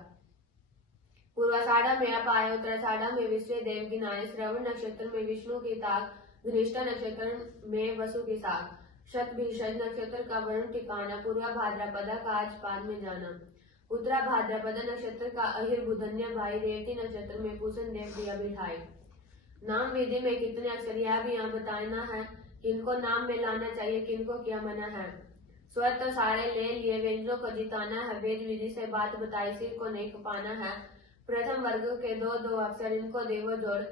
पूर्वाषाढ़ा में अप आए, उत्तराषाढ़ा में विश्व देव गिनाए, श्रवण नक्षत्र में विष्णु की ताक, धनिष्ठा नक्षत्र में वसु की साख, शतभिषज नक्षत्र का वरुण ठिकाना, पूर्वा भाद्रपदा का आज पाद में जाना, उत्तरा भाद्रपदा नक्षत्र का अहिर बुधन्य भाई, रेवती नक्षत्र में पूषण देव दिया बिठाई। नाम विधि में कितने अक्षर यह भी यहाँ बताना है, किनको नाम में लाना चाहिए किनको क्या मना है। स्वर तो सारे ले लिए, व्यंजनों को जिताना है, वेद विधि से बात बताई, सिर को नहीं कपाना है। प्रथम वर्ग के दो दो अक्षर इनको देवो जोड़,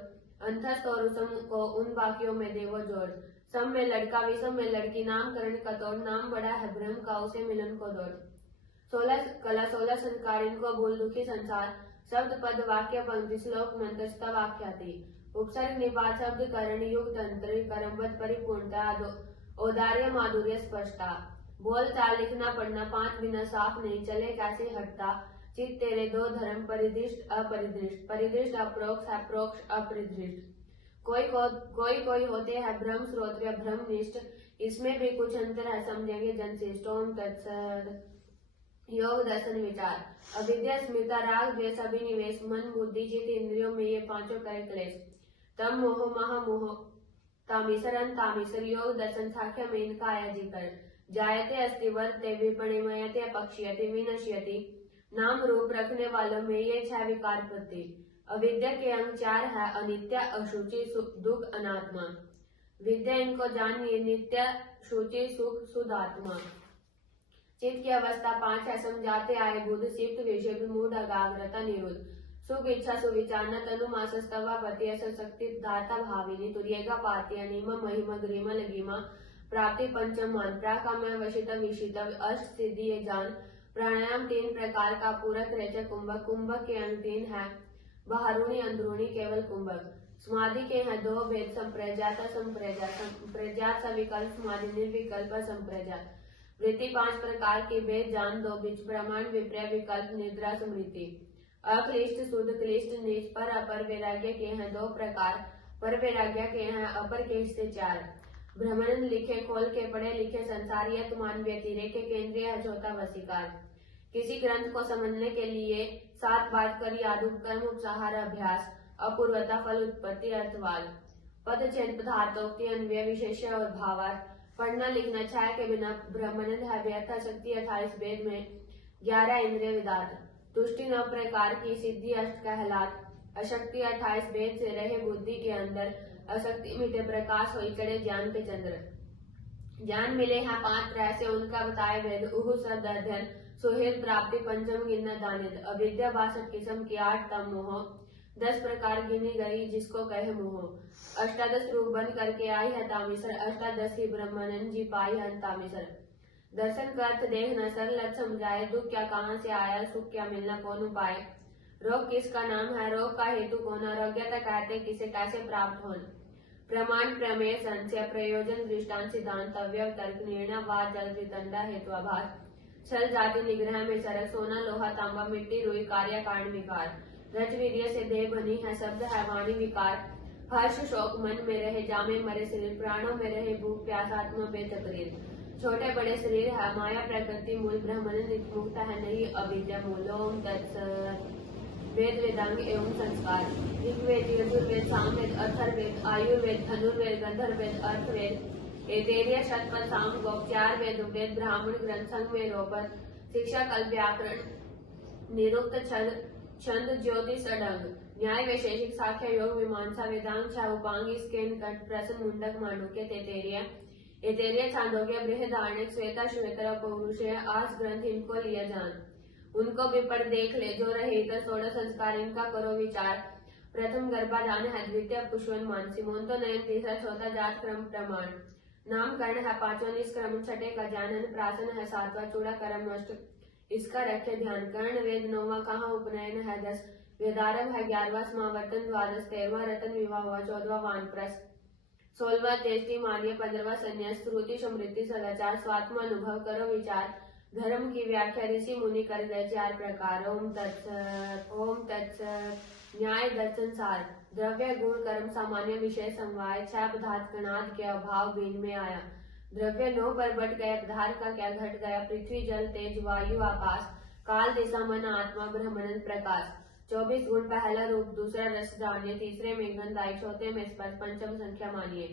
अंतस्थ और उसम को उन बाकियों में देवो जोड़। सम में लड़का विषम में लड़की, नामकरण का तोड़, नाम बड़ा है ब्रह्म का उसे मिलन को दौड़। 16 कला 16 संस्कार इनको भूल दुखी संसार, शब्द पद वाक्य पंक्ति श्लोक मंत्रस्था वाक्याति। उपसर्ग निपात शब्द करण युग तंत्र कर्मबद्ध परिपूर्णता औदार्य माधुर्य स्पष्टता। बोल चाल लिखना पढ़ना 5 बिना साफ नहीं चले कैसे हटता। चित तेरे दो धर्म परिदृष्ट अपरिदृष्ट परिदृष्ट अप्रोक्ष अप्रोक्ष अपरिदृष्ट। कोई होते हैं ब्रह्म श्रोत्रिय ब्रह्मनिष्ठ इसमें भी कुछ अंतर है समझेंगे जनशिष्ट। ओम तत्सत। योग दर्शन विचार अविद्या स्मृता राग द्वेष अभिनिवेश मन बुद्धि जित इंद्रियों में ये पांचों करे क्लेश। तम मोह महामोह तामीसर योग दर्शन साख्य में इनका आयाजीकरण। जायते अस्ति वर्ते विपणिमयते पक्ष्यति विनश्यति। नाम रूप रखने वालों में ये 6 विकार प्रति। अविद्या के अंग 4 है अनित्य अशुचि दुख अनात्मा। विद्या इनको जानिए नित्य शुचि सुख शुद्धात्मा। चित्त की अवस्था 5 है समझाते आए बुध सिप्त विषय मूढ़ अगाग्रता निरुद्ध। सुख इच्छा सुविचारना तनुमास स्तवापति शक्ति धाता भाविनी तुर्येगा पाती अनिमा महिमा ग्रीमा लगीमा प्राप्ति पंचम मान प्राकाम्य वशित विशित अष्ट सिद्धि ये जान। प्राणायाम 3 प्रकार का पूरक रेचक कुंभक। कुंभक के अंग 3 है बाहरुणी अंदरूनी केवल कुंभक। समाधि के हैं 2 भेद संप्रज्ञात संप्रज्ञात सविकल्प समाधि निर्विकल्प संप्रज्ञात। वृत्ति 5 प्रकार की भेद जान 2 बीच प्रमाण विपर्य विकल्प निद्रा स्मृति। अक्लिष्ट शुद्ध क्लिष्ट नीच पर अपर वैराग्य के हैं 2 प्रकार। पर वैराग्य के हैं अपर केश से 4। भ्रमण लिखे खोल के पढ़े लिखे संसार यत मान व्यतिरेक के केंद्रीय है चौथा वशीकार। किसी ग्रंथ को समझने के लिए 7 बात कर याद उपक्रम उपसाहार अभ्यास अपूर्वता फल उत्पत्ति अर्थवाद पदच्छेद पदार्थोक्ति अन्वय विशेष और भावार्थ। पढ़ना लिखना 6 के बिना भ्रमण है व्यर्थ शक्ति 28 वेद में 11 इंद्रिय विदात। तुष्टि 9 प्रकार की सिद्धि अष्ट कहलात। अशक्ति 28 वेद से रहे बुद्धि के अंदर अशक्ति मिटे प्रकाश हो चढ़े ज्ञान के चंद्र। ज्ञान मिले हैं 5 तरह से उनका बताए वेद उहु शब्द अध्ययन सुहृद प्राप्ति पंचम गिनना दानित। अविद्या 62 किस्म की 8 तम मोह 10 प्रकार गिनी गई जिसको कहे मोह। अष्टादश रूप बन करके आई है तामीसर अष्टादश ही ब्रह्मानंद जी पाई है तामीसर। दर्शन का अर्थ देखना सरल समझाए दुख क्या कहाँ से आया सुख क्या मिलना कौन उपाय। रोग किसका नाम है रोग का हेतु कौन आरोग्यता कहते किसे कैसे प्राप्त हो। प्रमाण प्रमेय संशय प्रयोजन दृष्टांत सिद्धांत अवयव तर्क निर्णय वाद जल वितंडा हेतु आभास। छल जाति निग्रह में सरक सोना लोहा तांबा मिट्टी रुई कार्य कारण विकार। रज वीर्य से देह बनी है शब्द है वाणी विकार। हर्ष शोक मन में रहे जामे मरे शरीर प्राणों में रहे भूख प्यास आत्मा बेतकरीर। छोटे बड़े शरीर है माया प्रकृति मूल ब्रह्मन मुक्त है नहीं अविद्या मूल। ओम तत्सत। वेद वेदांग एवं संस्कार ऋग्वेद यजुर्वेद सामवेद अथर्ववेद आयुर्वेद धनुर्वेद गंधर्ववेद अर्थवेद एतेरिया शतपथ साम गोपचार वेद वेद ब्राह्मण ग्रंथ संघ में रोपत शिक्षा कल्प व्याकरण निरुक्त छंद ज्योतिष अडंग न्याय वैशेषिक साख्य योग मीमांसा वेदांत छह उपांग स्केन कट प्रश्न मुंडक मांडुक्य एतेरिया छांदोग्य बृहदारण्यक श्वेता श्वेतरा पौरुषेय आस ग्रंथ इनको लिया जान। उनको भी पढ़ देख ले जो रहे इधर 16 संस्कार इनका करो विचार। प्रथम गर्भाधान है द्वितीय पुष्पन मानसी मोन्तो नयन तीसरा चौथा जात क्रम प्रमाण। नामकरण है 5वां निष्क्रम 6ठे का जानन प्रासन है 7वां चूड़ा कर्म अष्ट इसका रखे ध्यान। कर्ण वेद 9वां कहाँ उपनयन है 10 वेदारंभ है 11वां समावर्तन द्वादश 13वां रतन विवाह हुआ 14वां वानप्रस्थ 16वां तेष्टि मान्य 15वां संन्यास श्रुति समृद्धि सदाचार स्वात्म अनुभव करो विचार। धर्म की व्याख्या ऋषि मुनि कर गए 4 प्रकार। ओम तत्सत। ओम तत्सत। न्याय दर्शन सार द्रव्य गुण कर्म सामान्य विषय समवाय 6 पदार्थ कणाद के अभाव बीन में आया। द्रव्य 9 पर बट गया पदार्थ का क्या घट गया पृथ्वी जल तेज वायु आकाश काल दिशा मन आत्मा ब्रह्मानंद प्रकाश। 24 गुण पहला रूप दूसरा रस धान्य तीसरे में गंधाई चौथे में स्पर्श पंचम संख्या मानिए।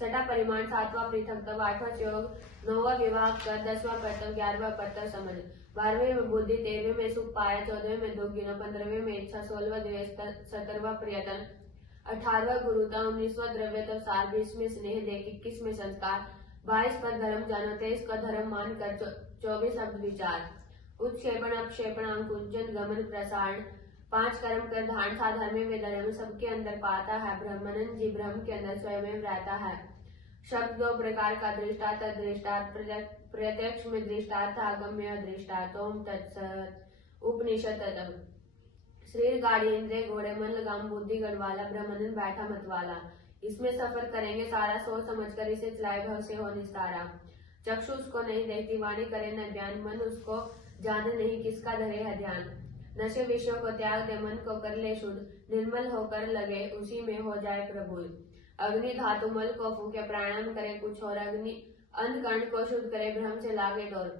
6ठा परिमाण 7वां पृथकत्व 8वां योग 9वां विवाह कर 10वां कर्तव्य 11वां कर्तव्य समझ 12वें में बुद्धि 13वें में सुख पाया 14वें में दुख गिना 15वें में इच्छा 16वां द्वेष 17वां प्रियतन 18वां गुरुता 19वां द्रव्य तब 20 में स्नेह देख 21 में संस्कार 22 पर धर्म जानो 23 का धर्म मान कर 24 शब्द विचार। उत्क्षेपण अपक्षेपण अंकुंचन गमन प्रसारण 5 कर्म कर धारण साधर्म में धर्म सबके अंदर पाता है। ब्रह्मानंद जी ब्रह्म के अंदर स्वयं रहता है। शब्द 2 प्रकार का दृष्टार्थ दृष्टार्थ प्रत्यक्ष में दृष्टार्थ आगम्य दृष्टार्थ। ओम तत्सत। उपनिषद शरीर गाड़ी इंद्रिय घोड़े मन लगाम बुद्धि गढ़वाला ब्रह्मन बैठा मतवाला। इसमें सफर करेंगे सारा सोच समझकर इसे चलाए भव से हो निस्तारा। चक्षु उसको नहीं देखती वाणी करे न ज्ञान मन उसको जाने नहीं किसका धरे है ध्यान। नशे विषयों को त्याग दे मन को कर ले शुद्ध निर्मल होकर लगे उसी में हो जाए प्रभु। अग्नि धातु मल को फूके प्राणायाम करे कुछ और अग्नि अंधकरण को शुद्ध करे भ्रम से लागे डोर।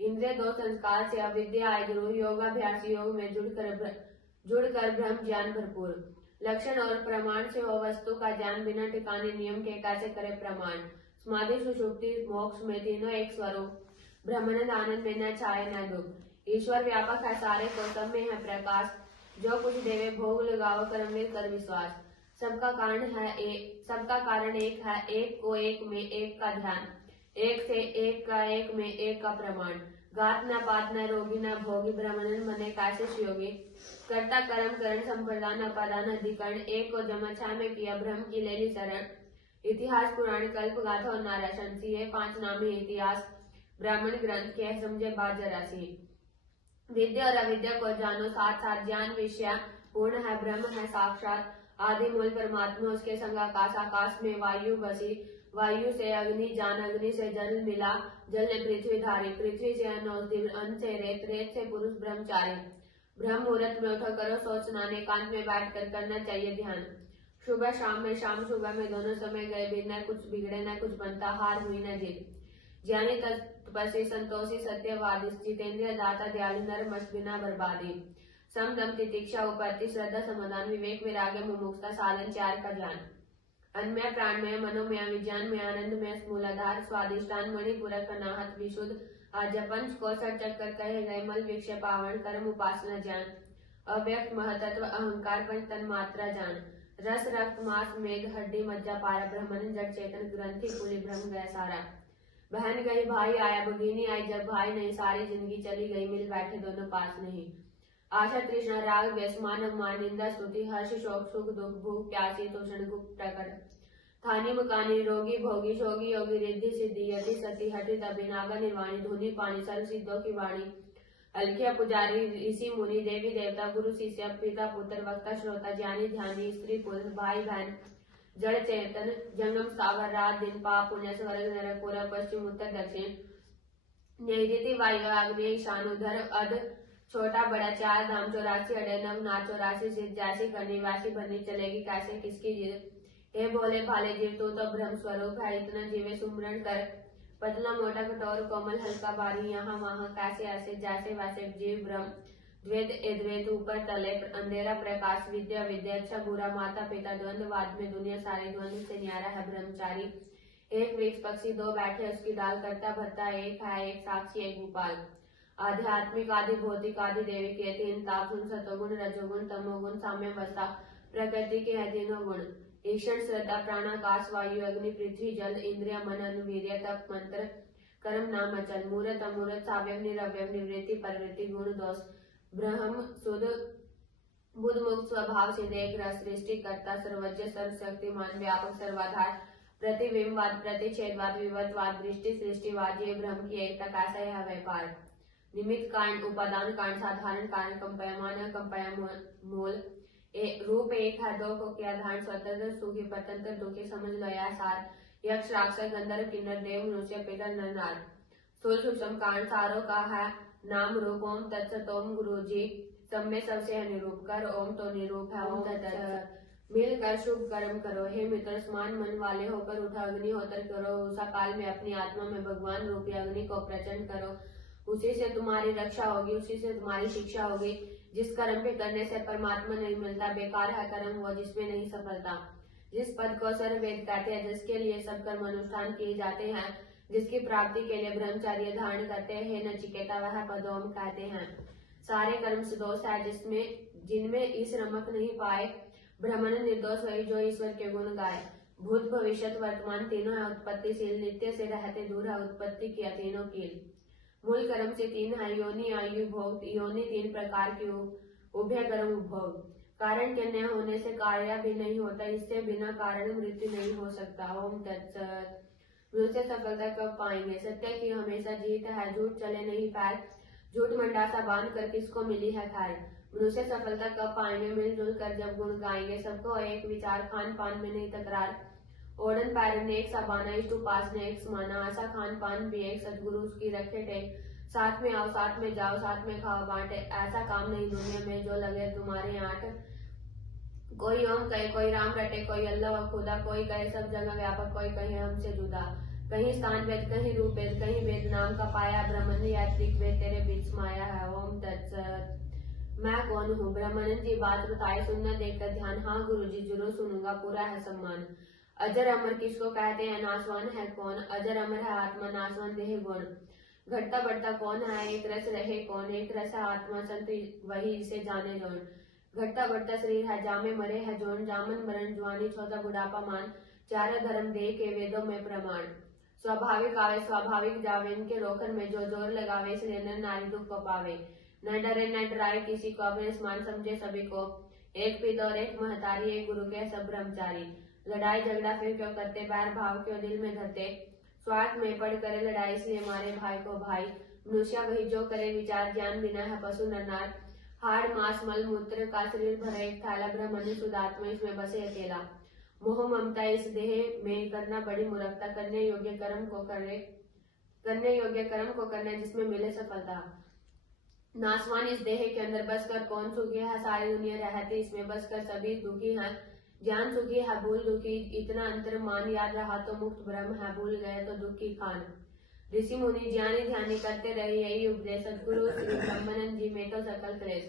इंद्रिय दो संस्कार से अविद्या आय जरूर योगाभ्यास योग में जुड़कर ब्रह्म ज्ञान भरपूर। लक्षण और प्रमाण से हो वस्तु का ज्ञान बिना ठिकाने नियम के कैसे करे प्रमाण। समाधि सुषुप्ति मोक्ष में तीनों एक स्वरूप ब्रह्मानंद आनंद में न छाए न दुख। ईश्वर व्यापक है सारे को सब में है प्रकाश जो कुछ देवे भोग लगाओ कर्म में कर विश्वास। सबका कारण एक है एक को एक में एक का ध्यान एक से एक का एक में एक का प्रमाण। गात न पात न रोगी न भोगी ब्रह्मानंद मने कैसे शियोगी। कर्ता कर्म करण संप्रदान अपादान अधिकरण एक को जमछा में किया ब्रह्म की ले ली शरण। इतिहास पुराण कल्प गाथा और नारायण सी है पांच नामी इतिहास ब्राह्मण ग्रंथ के समझे बात जरा सी। विद्या और अविद्या को जानो साथ साथ ज्ञान विषय पूर्ण है ब्रह्म है साक्षात आदि मूल परमात्मा उसके संग आकाश में वायु बसी वायु से अग्नि जान अग्नि से जल मिला जल ने पृथ्वी धारी पृथ्वी से अन्न से रेत से पुरुष ब्रह्मचारी। ब्रह्म मुहूर्त में उठो करो सोच नाने एकांत में बैठ कर करना चाहिए ध्यान। सुबह शाम में शाम सुबह में दोनों समय गए भी न कुछ बिगड़े न कुछ बनता हार हुई न जीत। ज्ञानी तपस्वी संतोषी सत्यवादी जितेंद्रिय दाता दयालु नर मस्त बिना बर्बादी। समदम तितिक्षा उपरति श्रद्धा समाधान विवेक वैराग्य मुमुक्षुता साधन चार का ज्ञान। अन्मय प्राणमय मनोमय विज्ञानमय आनंदमय मूलाधार स्वादिष्टान मणिपूरक अनाहत विशुद्ध आजपंच को चक्कर कहे गए मल विक्षय पावन कर्म उपासना ज्ञान। अव्यक्त महतत्व अहंकार पंच तन मात्रा जान। रस रक्त मांस मेघ हड्डी मज्जा पारा ब्रह्मन जड़ चेतन ग्रंथि कुली ब्रह्म गया सारा। बहन गई भाई आया भगिनी आई जब भाई नहीं सारी जिंदगी चली गई मिल बैठे दोनों पास नहीं। आशा तृष्णा राग व्यसमान अवमान निंदा स्तुति हर्ष शोक सुख दुख भूख प्यासी तोषण गुप्त प्रकट। थानी मकानी रोगी भोगी शोगी योगी रिद्धि सिद्धि यति सती हठित अभिनागा निर्वाणी धुनी पानी सर्व सिद्धों की वाणी। अलखिया पुजारी ऋषि मुनि देवी देवता गुरु शिष्य पिता पुत्र वक्ता श्रोता ज्ञानी ध्यानी स्त्री पुरुष भाई बहन जड़ चेतन जंगम स्थावर रात दिन पाप पुण्य स्वर्ग नरक पूर्व पश्चिम उत्तर दक्षिण नैऋति वायु आग्नेय ईशान उधर अध छोटा बड़ा चार धाम 84 अड़े नव नाच 84 सिद्ध जैसी करनी वैसी बननी चलेगी कैसे किसकी जिद। हे भोले भाले जीव तू तो ब्रह्म स्वरूप है इतना जीवे सुमरण कर पतला मोटा कठोर कोमल हल्का भारी यहाँ वहाँ कैसे ऐसे जैसे वैसे जीव ब्रह्म द्वैत अद्वैत ऊपर तले अंधेरा प्रकाश विद्या विद्या अच्छा बुरा माता पिता द्वंद्ववाद में दुनिया सारी द्वंद्व से न्यारा है ब्रह्मचारी। एक वृक्ष पक्षी दो बैठे उसकी डाल करता भरता एक है एक साक्षी एक भूपाल। आध्यात्मिक आदि भौतिक आदि देवी के तीन ताप सतोगुण रजोगुण तमोगुण साम्य अवस्था प्रकृति के है तीनों गुण। ईक्षण श्रद्धा प्राणाकाश वायु अग्नि पृथ्वी जल इंद्रिय मन अनुवीर्य तप मंत्र कर्म नाम अचल मूर्त अमूर्त सावयव निरवयव निवृत्ति प्रवृत्ति गुण दोष ब्रह्म शुद्ध बुद्ध मुक्त स्वभाव सिद्ध एक रस सृष्टि कर्ता सर्वज्ञ सर्वशक्तिमान व्यापक सर्वाधार प्रतिबिंबवाद प्रतिच्छेदवाद विवर्तवाद दृष्टि सृष्टिवाद ये ब्रह्म की एकता कैसा है व्यापार। निमित्त कारण उपादान कारण साधारण कारण कंपयमान कंपयमान मूल रूप एक है दो को क्या धारण स्वतंत्र सुखी परतंत्र दुखी समझ लो या सार। यक्ष राक्षस गंधर्व किन्नर देव मनुष्य पितर नर नार स्थूल सूक्ष्म कारण सारों का है नाम रूप ओम तत्सत ओम गुरु जी सब में सबसे है निरूप कर ओम तो निरूप है ओम तत्सत। मिलकर शुभ कर्म करो हे मित्र समान मन वाले होकर उठा अग्नि होतर करो उषा काल में अपनी आत्मा में भगवान रूपी अग्नि को प्रचंड करो उसी से तुम्हारी रक्षा होगी उसी से तुम्हारी शिक्षा होगी। जिस कर्म पे करने से परमात्मा नहीं मिलता बेकार है कर्म वो जिसमें नहीं सफलता। जिस पद को सर्ववेद कहते हैं जिसके लिए सब कर्म अनुष्ठान किए जाते हैं जिसकी प्राप्ति के लिए ब्रह्मचर्य धारण करते हैं नचिकेता वह पद ओम कहते हैं। सारे कर्म सुदोष है जिनमें इस रमक नहीं पाए ब्रह्मन निर्दोष वही जो ईश्वर के गुण गाए। भूत भविष्य वर्तमान तीनों है उत्पत्तिशील नित्य से रहते दूर है उत्पत्ति किया तीनों की। मूल कर्म से तीन है योनि आयु भोग योनि तीन प्रकार की उभय कर्म उपभोग। कारण के न होने से कार्य भी नहीं होता इससे बिना कारण मृत्यु नहीं हो सकता। ओम तत्सत। मनुष्य सफलता कब पाएंगे सत्य की हमेशा जीत है झूठ चले नहीं पैर झूठ मंडासा बांध कर किसको मिली है खैर। मनुष्य सफलता कब पाएंगे? मिलजुल कर जब गुण गाएंगे। सबको एक विचार, खान पान में नहीं तकरार। ओढ़न पैरन एक सा बाना, इष्ट उपासना एक समाना। ऐसा खान पान भी एक, सदगुरु उसकी रखे टेक। साथ में आओ साथ में जाओ, साथ में खाओ बांटे। ऐसा काम नहीं दुनिया में जो लगे तुम्हारे आंट। कोई ओम कहे, कोई राम रटे, कोई अल्लाह व खुदा। कोई कहे सब जगह व्यापक, कोई कहे हमसे जुदा। कहीं स्थान वेद, कहीं रूप वेद, कहीं वेद नाम का पाया। ब्रह्मन यात्रिक वेद तेरे बीच समाया है। ओम तत्सत। मैं कौन हूँ? ब्रह्मानंद जी बात बताए, सुनना देखकर ध्यान। हाँ गुरुजी जरूर सुनूंगा, पूरा है सम्मान। अजर अमर किसको कहते हैं? नासवान है कौन? अजर अमर है आत्मा, नासवान देह गुण। घटता बढ़ता कौन है? एक रस रहे कौन? एक रस है आत्मा, संत वही इसे जाने जोन। घटता बढ़ता शरीर है, जामे मरे है जोन। जामन मरण जवानी, छोटा बुढ़ापा मान। चार धर्म दे के वेदों में प्रमाण। स्वाभाविक आवे स्वाभाविक जावे, इनके रोकन में जो जोर लगावे। इसलिए नर नारी दुख को पावे। न डरे न डराए किसी को, अपने समान समझे सभी को। एक पिता और एक महतारी, एक गुरु के सब ब्रह्मचारी। लड़ाई झगड़ा फिर क्यों करते? बैर भाव क्यों दिल में धरते? स्वार्थ में पड़ करे लड़ाई, इसलिए मारे भाई को भाई। मनुष्य वही जो करे विचार, ज्ञान बिना है पशु नर नार। हाड़ मांस मल मूत्र का शरीर भरे एक थैला। ब्रह्मण्य शुद्धात्मा इसमें बसे अकेला। मोह ममता इस देह में करना बड़ी मूर्खता। करने योग्य कर्म को करना जिसमें मिले सफलता। नासवान इस देह के अंदर बसकर कौन सुखी है? सारी दुनिया रहती इसमें बसकर सभी दुखी है। ज्ञान सुखी है भूल दुखी, इतना अंतर मान। याद रहा तो मुक्त ब्रह्म है, भूल गए तो दुखी खान। ऋषि मुनि ज्ञानी ध्यानी करते रहे यही उपदेश। सदगुरु श्री ब्रह्मानंद जी में तो सकल क्लेश।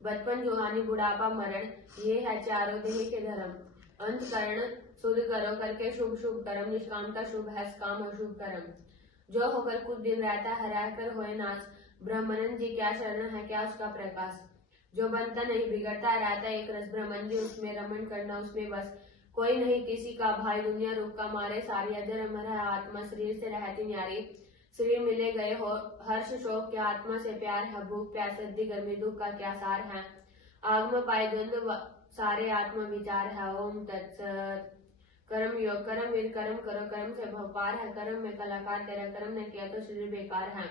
बचपन जुहानी बुढ़ापा मरण, ये है चारों देह के धर्म। अंतकरण शुद्ध करो करके शुभ शुभ कर्म। निष्कामता शुभ है, काम और शुभ कर्म। जो होकर कुछ दिन रहता है, रहकर होए नाश। ब्रह्मानंद जी क्या शरण है, क्या उसका प्रकाश। जो बनता नहीं बिगड़ता रहता एक रस। ब्रह्मन जी उसमें रमन करना उसमें बस। कोई नहीं किसी का भाई, दुनिया रूप का मारे सारी। अजर अमर है आत्मा, शरीर से रहती न्यारी। शरीर मिले गए हो हर्ष शोक क्या? आत्मा से प्यार है, भूख प्यास सर्दी गर्मी दुख का क्या सार है? आग में पाए द्वंद्व सारे आत्मा विचार है। ओम तत्सत। कर्म योग, कर्म वीर कर्म करो, कर्म से भव पार है। कर्म में कलाकार, तेरा कर्म न किया तो शरीर बेकार है।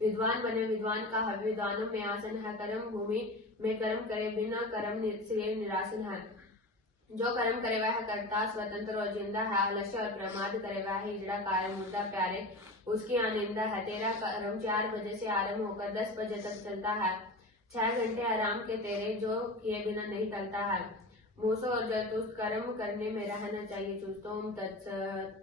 विद्वान बने विद्वान का है, विद्वानों में आसन है। कर्म भूमि में कर्म करे, बिना कर्म शरीर निरासन है। जो कर्म करे वह करता स्वतंत्र और जिंदा है। आलस्य और प्रमाद करे वह हिजड़ा कायर मुर्दा प्यारे, उसकी आनिंदा है। तेरा कर्म 4 बजे से आरंभ होकर 10 बजे तक चलता है। 6 घंटे आराम के तेरे, जो किए बिना नहीं टलता है। मूसो और जरतुस्त कर्म करने में रहना चाहिए चुस्त। ओम तत्सत।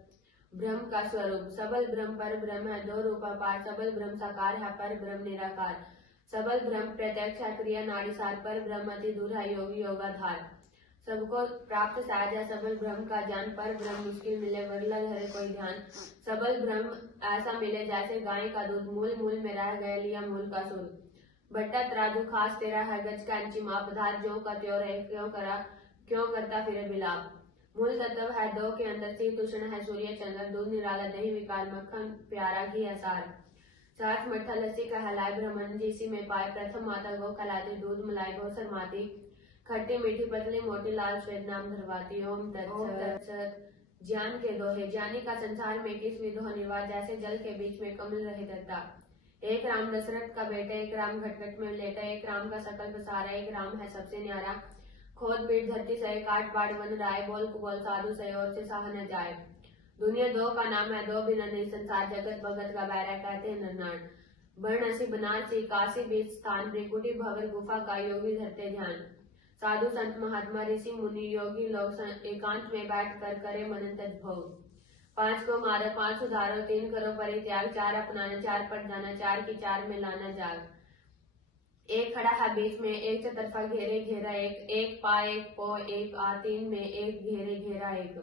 ब्रह्म का स्वरूप सबल ब्रह्म पर ब्रह्म है, दो रूपा पार। सबल ब्रह्म साकार है, पर ब्रह्म निराकार। सबल ब्रह्म प्रत्यक्ष है, क्रिया नाड़ी सार। पर ब्रह्म अति दूर है, योगी योगाधार। सबको प्राप्त सहज है सबल ब्रह्म का ज्ञान। पर ब्रह्म मुश्किल मिले, वरला धरे कोई ध्यान। सबल ब्रह्म ऐसा मिले जैसे गाय का दूध। मूल मूल में रह गए लिया मूल का सूद। बट्टा तराजू खास तेरा है, गज का इंची माप। धार ज्यों का त्यों रहे, क्यों करता फिरे बिलाप। मूल तत्व है दो के अंदर, शीतोष्ण है सूर्य चंद्र। दूध निराला दही विकार, मक्खन प्यारा घी है सार। साठ मट्ठा लस्सी कहलाए ब्रह्मन जी, इसी में पाए। प्रथम माता गो कहलाती, दूध मलाई गौ शर्माती। खट्टी मीठी पतली मोटी लाल श्वेत नाम धरवाती। ओम तत्सत। ज्ञान के दोहे, ज्ञानी का संसार में किस विधो निवास। जैसे जल के बीच में कमल रहे दत्ता। एक राम दशरथ का बेटा, एक राम घटघट में लेटा। एक राम का सकल पसारा, एक राम है सबसे न्यारा। खोद पीट धरती सहे, काट पाट वन राय। बोल कुबोल साधु सहे, और से सहा न जाए। दुनिया दो का नाम है, दो बिना नहीं संसार। जगत भगत का बैरा कहते हैं नरनान। वाराणसी बनारसी काशी बीच स्थान। त्रिकुटी भवर गुफा का योगी धरते ध्यान। साधु संत महात्मा ऋषि मुनि योगी लोग एकांत में बैठ कर करे मनन तद्भव। 5 को मारो 5 सुधारो, 3 करो परित्याग। 4 अपनाना 4 पर जाना, 4 की 4 में लाना जाग। एक खड़ा है बीच में, एक चतरफा घेरे घेरा एक। एक पा एक पो एक आ, 3 में एक घेरे घेरा एक।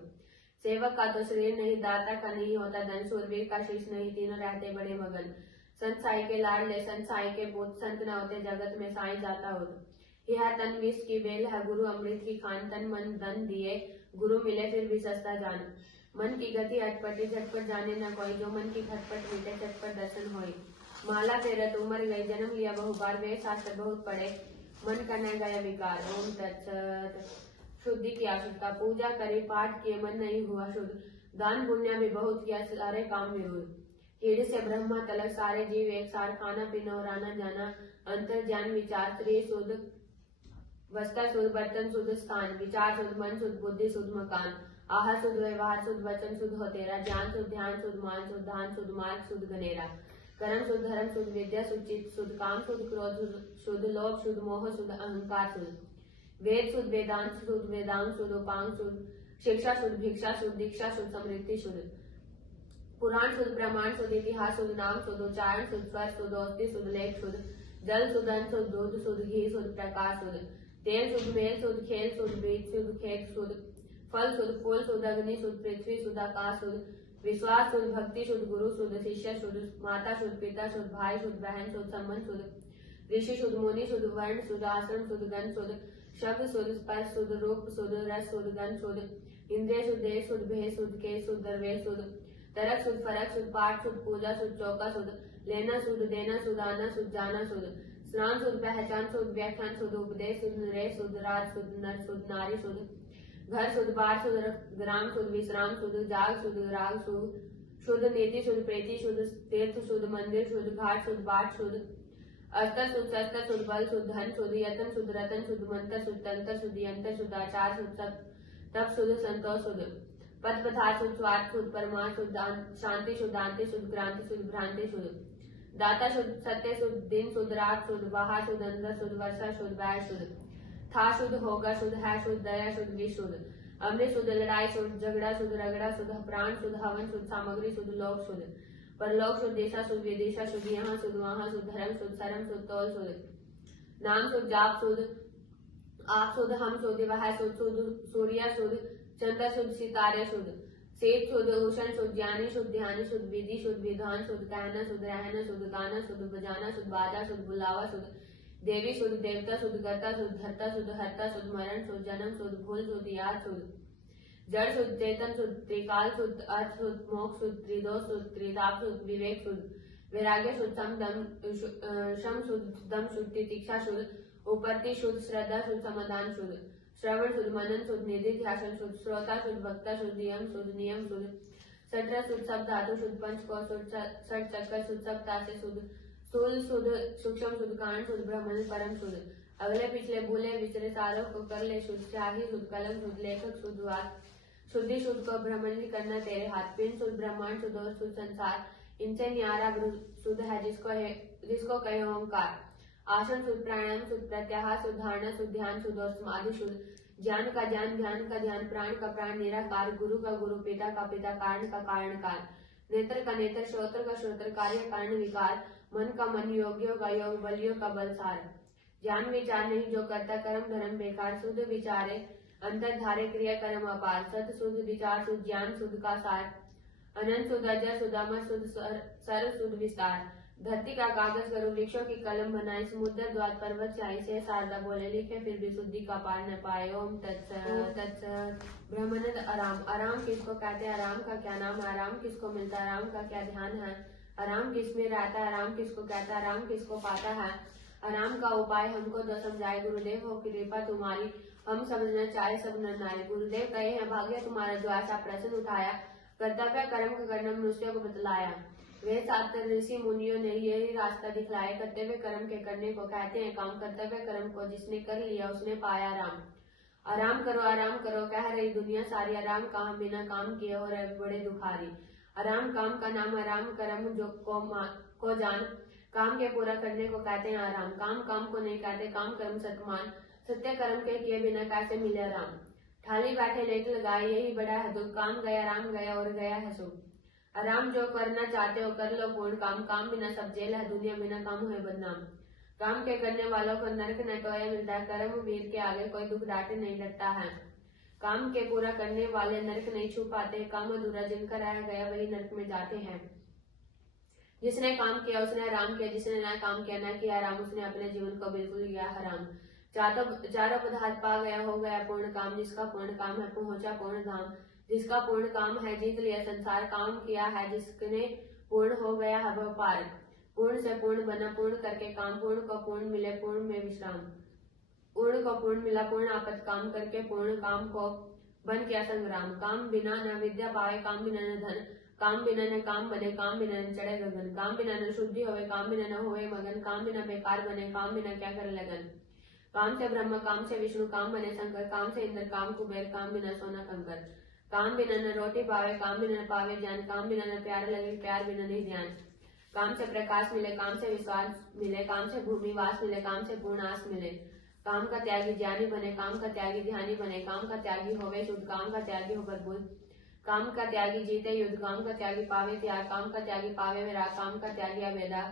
सेवक का तो शरीर नहीं, दाता का नहीं होता धन। सूरवीर का शीश नहीं, तीनों रहते बड़े मगन। संत साई के लाडले, संत साई के पुत। संत न होते जगत में साई जाता होत। यह तन विष की बेल है, गुरु अमृत की खान। तन मन धन दिए, गुरु मिले फिर भी सस्ता जान। मन की गति अटपटी, झटपट जाने न कोई। जो मन की खटपट मिटे, चटपट दर्शन होई। माला फेरत उमर गई, जन्म लिया बहु बार। वे शास्त्र बहुत पढ़े, मन करने गया विकार। ओम तत्सत। शुद्धि की आवश्यकता, पूजा करी पाठ किए, मन नहीं हुआ शुद्ध। दान पुण्य भी बहुत किया, सारे काम विरुद्ध। हीड़ से ब्रह्मा तलक सारे जीव एक सार, खाना पीना और आना जाना, अंतर ज्ञान विचार, स्त्री शुद्ध वस्त्र शुद्ध, बर्तन शुद्ध, स्थान विचार शुद्ध, मन शुद्ध, बुद्धि शुद्ध, मकान आहार शुद्ध, व्यवहार शुद्ध, वचन शुद्ध हो तेरा, ज्ञान शुद्ध, ध्यान शुद्ध, मान शुद्ध, धान शुद्ध, मार्ग शुद्ध, गनेरा कर्म शुद्ध, धर्म शुद्ध, विद्या शुद्ध, चित्त शुद्ध, काम शुद्ध, क्रोध शुद्ध, लोभ शुद्ध, मोह शुद्ध, अहंकार शुद्ध, वेद शुद्ध, वेदांत शुद्ध, वेदांग शुद्ध, उपांग शुद्ध, शिक्षा शुद्ध, भिक्षा शुद्ध, दीक्षा शुद्ध, समृद्धि शुद्ध, पुराण शुद्ध, प्रमाण शुद्ध, इतिहास शुद्ध, नाम शुद्ध, उच्चारण शुद्ध, स्वर शुद्ध, औषधि शुद्ध, लेख शुद्ध, जल शुद्ध, अन्न शुद्ध, दूध शुद्ध, घी शुद्ध, प्रकाश शुद्ध, तेल शुद्ध, मेल शुद्ध, खेल शुद्ध, बीज शुद्ध, खेत शुद्ध, फल शुद्ध, फूल शुद्ध, अग्नि शुद्ध, पृथ्वी शुद्ध, आकाश शुद्ध, विश्वास शुद्ध, भक्ति शुद्ध, गुरु शुद्ध, शिष्य शुद्ध, माता शुद्ध, पिता शुद्ध, भाई शुद्ध, बहन शुद्ध, संबंध शुद्ध, ऋषि शुद्ध, मुनि शुद्ध, वर्ण शुद्ध, आश्रम शुद्ध, गण शुद्ध, शब्द शुद्ध, स्पर्श शुद्ध, रूप शुद्ध, रस शुद्ध, गंध शुद्ध, इंद्रिय शुद्ध, देश शुद्ध, भेद शुद्ध, केश शुद्ध, दरवेश शुद्ध, तरक शुद्ध, फरक शुद्ध, पाठ शुद्ध, पूजा शुद्ध, चौका शुद्ध, लेना शुद्ध, देना शुद्ध, आना शुद्ध, जाना शुद्ध, स्नान शुद्ध, पहचान शुद्ध, व्याख्यान शुद्ध, उपदेश शुद्ध, नरेश शुद्ध, राज शुद्ध, नर शुद्ध, नारी शुद्ध, घर शुद्ध, बार शुद्ध, ग्राम शुद्ध, विश्राम शुद्ध, जाग शुद्ध, राग शुद्ध, शुद्ध नीति शुद्ध, प्रीति शुद्ध, तीर्थ शुद्ध, मंदिर शुद्ध, घाट शुद्ध, बाट शुद्ध, अस्त्र शुद्ध, शस्त्र शुद्ध, बल शुद्ध, धन शुद्ध, यतन शुद्ध, रतन शुद्ध, मंत्र शुद्ध, तंत्र शुद्ध, यंत्र शुद्ध, आचार शुद्ध, तप शुद्ध, संतोष शुद्ध, पद पदार्थ शुद्ध, स्वार्थ शुद्ध, परमार्थ शुद्ध, शांति शुद्ध, शांति शुद्ध, क्रांति शुद्ध, भ्रांति शुद्ध, दाता शुद्ध, सत्य शुद्ध, दिन शुद्ध, रात शुद्ध, बाहर शुद्ध, अंदर शुद्ध, वर्षा शुद्ध, वैर शुद्ध, था शुद्ध, होगा शुद्ध, है शुद्ध, दया शुद्ध, विष शुद्ध, अमृत शुद्ध, लड़ाई शुद्ध, झगड़ा शुद्ध, रगड़ा शुद्ध, प्राण शुद्ध, हवन शुद्ध, सामग्री शुद्ध, लोक शुद्ध, परलोक शुद्ध, दिशा शुद्ध, विदिशा शुद्ध, यहाँ शुद्ध, वहां शुद्ध, धर्म शुद्ध, सरम शुद्ध, तौल शुद्ध, नाम शुद्ध, जाप शुद्ध, आप शुद्ध, हम शुद्ध, वह शुद्ध, सूर्य शुद्ध, चंद्र शुद्ध, सितारे शुद्ध, सेठ शुद्ध, भूषण शुद्ध, ज्ञानी शुद्ध, ध्यानी शुद्ध, विधि शुद्ध, विधान शुद्ध, कहना शुद्ध, रहना शुद्ध, गाना शुद्ध, बजाना शुद्ध, बाजा शुद्ध, बुलावा शुद्ध, देवी शुद्ध, देवता शुद्ध, कर्ता शुद्ध, धर्ता शुद्ध, हर्ता शुद्ध, मरण शुद्ध, जन्म शुद्ध, भूल शुद्ध, याद शुद्ध, जड़ शुद्ध, चेतन शुद्ध, त्रिकाल शुद्ध, अर्थ शुद्ध, मोक्ष शुद्ध, त्रिदोष शुद्ध, त्रिताप शुद्ध, विवेक शुद्ध, वैराग्य शुद्ध, शम शुद्ध, दम शुद्ध, तितिक्षा शुद्ध, उपरति शुद्ध, श्रद्धा शुद्ध, समाधान शुद्ध, श्रवण शुद्ध, मनन शुद्ध, निधि ध्यान शुद्ध, श्रोता शुद्ध, वक्ता शुद्ध, नियम शुद्ध, सत्रह शुद्ध, सब धातु शुद्ध, पंचकोश शुद्ध, षट चक्कर शुद्ध, सब तासे शुद्ध, स्थूल शुद्ध, सूक्ष्म शुद्ध, कारण शुद्ध, ब्रह्मण परम शुद्ध, अगले पिछले भूले विचरे सारों को कर ले शुद्ध, शाही शुद्ध, कलम शुद्ध, लेखक शुद्ध, वाद शुद्धि शुद्ध को भ्रमण करना तेरे हाथ, पिन शुद्ध, ब्रह्मांड शुद्ध और शुद्ध संसार, इनसे न्यारा शुद्ध है जिसको कहे ओंकार, आसन शुद्ध, प्राणायाम शुद्ध, प्रत्याहार शुद्ध, धारणा शुद्ध, ध्यान शुद्ध और समाधि शुद्ध, ज्ञान का ज्ञान, ध्यान का ध्यान, प्राण का प्राण, निराकार, गुरु का गुरु, पिता का पिता, कारण का कारण काल, नेत्र का नेत्र, श्रोत्र का श्रोत्र, कार्य कारण विकार, मन का मन, योगियों का योग, बलियों का बलसार, ज्ञान विचार नहीं जो करता कर्म धर्म बेकार, शुद्ध विचारे अंतर धारे क्रिया कर्म अपार, सत शुद्ध विचार शुद्ध, ज्ञान शुद्ध का सार, अनंत शुद्ध, अजर शुद्ध, अमर शुद्ध, सर्व शुद्ध विस्तार, धरती का कागज करो, वृक्षों की कलम बनाए, समुद्र द्वार पर्वत चाहे से शारदा बोले लिखे, फिर भी शुद्धि का पार न पाए। ओम तत्सत। ब्रह्मानंद आराम, आराम किसको कहते हैं, आराम का क्या नाम है, आराम किसको मिलता है, आराम का क्या ध्यान है, आराम किस में रहता है, आराम किसको कहता है, आराम किसको पाता है, आराम का उपाय हमको तो समझाए, गुरुदेव हो कृपा तुम्हारी, हम समझना चाहे सब नर नारी। गुरुदेव कहे हैं भाग्य तुम्हारा जो ऐसा प्रश्न उठाया, कर्तव्य कर्म का करना मनुष्य को बतलाया, वे सात ऋषि मुनियों ने यही रास्ता दिखलाया, कर्तव्य कर्म के करने को कहते हैं काम, कर्तव्य कर्म को जिसने कर लिया उसने पाया राम। आराम करो कह रही दुनिया सारी, आराम काम बिना काम किए हो रहे बड़े दुखारी, आराम काम का नाम, आराम कर्म जो को जान, काम के पूरा करने को कहते हैं आराम, काम को नहीं कहते, काम कर्म सतमान, सत्य कर्म के किए बिना कैसे मिले राम, थाली बैठे लेट लगाए यही बड़ा है दुख, काम गया राम गया और गया है सुख, आराम जो करना चाहते हो कर लो पूर्ण काम, काम बिना सब जेल है दुनिया बिना काम हुए बदनाम, काम के करने वालों को नरक न टोया मिलता है, कर्म वीर के आगे कोई दुख डांटे नहीं डरता है, काम के पूरा करने वाले नरक नहीं छू पाते, काम अधूरा जिनका रह गया वही नरक में जाते हैं, जिसने काम किया उसने आराम किया, जिसने न काम किया न किया आराम, उसने अपने जीवन को बिल्कुल किया हराम, चारों पदार्थ पा गया हो गया पूर्ण काम, जिसका पूर्ण काम है पहुंचा पूर्ण धाम, जिसका पूर्ण काम है जीत लिया संसार, काम किया है जिसने पूर्ण हो गया है वह पार, पूर्ण से पूर्ण बना पूर्ण करके काम, पूर्ण को पूर्ण मिले पूर्ण में विश्राम, पूर्ण को पूर्ण मिला पूर्ण आपत काम करके, पूर्ण काम को बन किया संग्राम, काम बिना न विद्या पावे, काम बिना न धन, काम बिना न काम बने, काम बिना न चढ़े गगन, काम बिना न शुद्धि होवे, काम बिना न होवे मगन, काम बिना बेकार बने, काम बिना क्या कर लगन। काम से ब्रह्म, काम से विष्णु, काम बने शंकर, काम से इंद्र, काम कुबेर, काम बिना सोना कंकर। काम बिना न रोटी पावे, काम बिना न पावे ज्ञान, काम बिना न प्यार लगे, प्यार बिना नहीं ध्यान। काम से प्रकाश मिले, काम से विश्वास मिले, काम से भूमि वास मिले, काम से पूर्ण आस मिले। काम का त्यागी ज्ञानी बने, काम का त्यागी ध्यानी बने, काम का त्यागी होवे शुद्ध, काम का त्यागी हो बलबुल। काम का त्यागी जीते युद्ध, काम का त्यागी पावे त्याग, काम का त्यागी पावे विराग, काम का त्यागी अभेदा।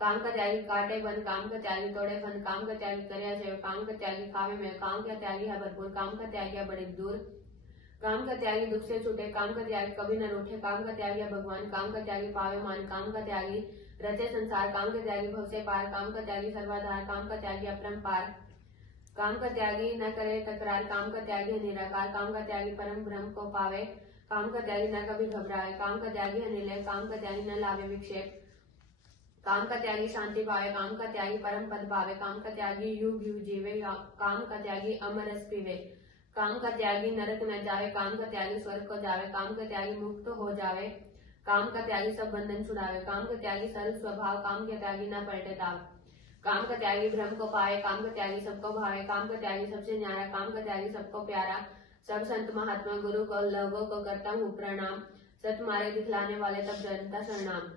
काम का त्यागी काटे बन, काम का त्यागी तोड़े फन, काम का त्यागी करे सेव, काम का त्यागी खावे में, काम का त्यागी है भरपूर, काम का त्यागी है बड़े दूर। काम का त्यागी दुख से छूटे, काम का त्यागी कभी न रूठे, काम का त्यागी है भगवान, काम का त्यागी पावे मान, काम का त्यागी रचे संसार, काम का त्यागी भव से पार, काम का त्यागी सर्वाधार, काम का त्यागी अपरंपार। काम का त्यागी न करे तकरार, काम का त्यागी है निराकार, काम का त्यागी परम ब्रह्म को पावे, काम का त्यागी न कभी घबराए, काम का त्यागी है निलय, काम का त्यागी न लावे विक्षेप। काम का त्यागी शांति पावे, काम का त्यागी परम पद पावे, काम का त्यागी युग युग जीवे, काम का त्यागी अमर रस पीवे। काम का त्यागी नरक न जावे, काम का त्यागी स्वर्ग को जावे, काम का त्यागी मुक्त हो जावे, काम का त्यागी सब बंधन छुड़ावे। काम का त्यागी सरल स्वभाव, काम का त्यागी न पलटे ताव। काम का त्यागी ब्रह्म को पाए, काम का त्यागी सबको भावे, काम का त्यागी सबसे न्यारा, काम का त्यागी सबको प्यारा। सब संत महात्मा गुरु को लोगों को करता हूँ प्रणाम, सत मार्ग दिखलाने वाले तब जनता शरणाम।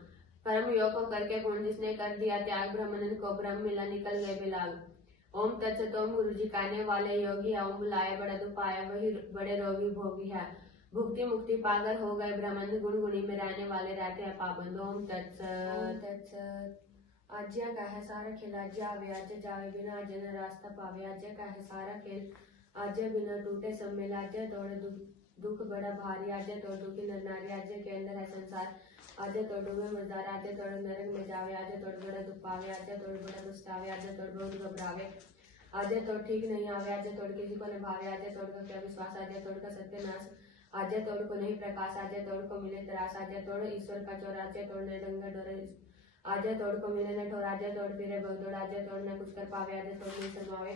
परम योग को करके पूर्ण जिसने कर दिया त्याग, ब्रह्मानंद को ब्रह्म मिला निकल गए बिलाग। ओम तत्सत। ओम गुरु जी कहने वाले योगी है, ओम बुलाए बड़ा दुख पाया वही बड़े रोगी भोगी है। भुक्ति मुक्ति पागल हो गए ब्रह्मानंद, गुण गुणी में रहने वाले रहते हैं पाबंद। ओम तत्सत। आज्ञा का है सारा खेल, आज्ञा आवे आज्ञा जावे, बिना आज्ञा न रास्ता पावे। आज्ञा का है सारा खेल, आज्ञा बिना टूटे सब मेल। आज्ञा तोड़े दुख बड़ा भारी, आज्ञा तोड़ दुखी नर नारी। आज्ञा के अंदर है संसार, आज्ञा तोड़ डूबे मजदार। आज्ञा तोड़ नरक में जावे, आज्ञा तोड़ बड़ा दुख पावे। आज्ञा तोड़ बड़ा पछतावे, आज्ञा तोड़ बहुत घबरावे। आज्ञा तोड़ ठीक नहीं आवे, आज्ञा तोड़ किसी को न भावे। आज्ञा तोड़ का क्या विश्वास, आज्ञा तोड़ का सत्यानाश। आज्ञा तोड़ को नहीं प्रकाश, आज्ञा तोड़ को मिले त्रास। आज्ञा तोड़ ईश्वर का चोर, आज्ञा तोड़ने डंगर डोरे। आज्ञा तोड़ को मिले न ठोर, आज्ञा तोड़ फिरे भगदौड़। आज्ञा तोड़ न कुछ कर पावे, आज्ञा तोड़ नहीं शर्मावे।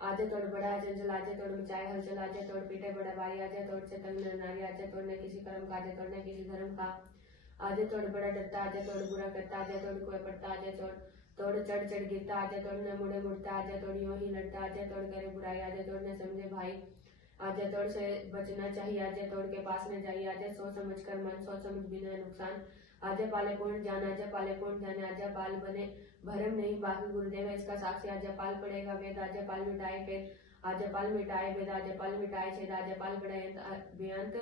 आज्ञा तोड़ बड़ा चंचल, आज्ञा तोड़ मचाए हलचल। आज्ञा तोड़ पीटे बड़ा भारी, आज्ञा तोड़ से तंग नर नारी। आज्ञा तोड़ न किसी कर्म का, आज्ञा तोड़ न किसी धर्म का। आज्ञा तोड़ बड़ा डरता, आज्ञा तोड़ बुरा करता। आज्ञा तोड़ कोई पड़ता, आज्ञा तोड़ चढ़ चढ़ गिरता। आज्ञा तोड़ न मुड़े मुड़ता, आज्ञा तोड़ यूं ही लड़ता। आज्ञा तोड़ करे बुराई, आज्ञा तोड़ न समझे भाई। आज्ञा तोड़ से बचना चाहिए, आज्ञा तोड़ के पास न जाइए। आज्ञा सोच समझ कर मन, सोच समझ बिना नुकसान। आज्ञा पाले पूर्ण जान, आज्ञा पाले पूर्ण जाने। आज्ञा पाल बने भरम नहीं बाकी, गुरुदेव है इसका साक्षी। आज्ञा पाल पड़ेगा वेद, आज्ञा पाल मिटाए खेद। आज्ञा पाल मिटाए वेद, आज्ञा पाल मिटाए छेद। आज्ञा पाल बड़े बेअंत,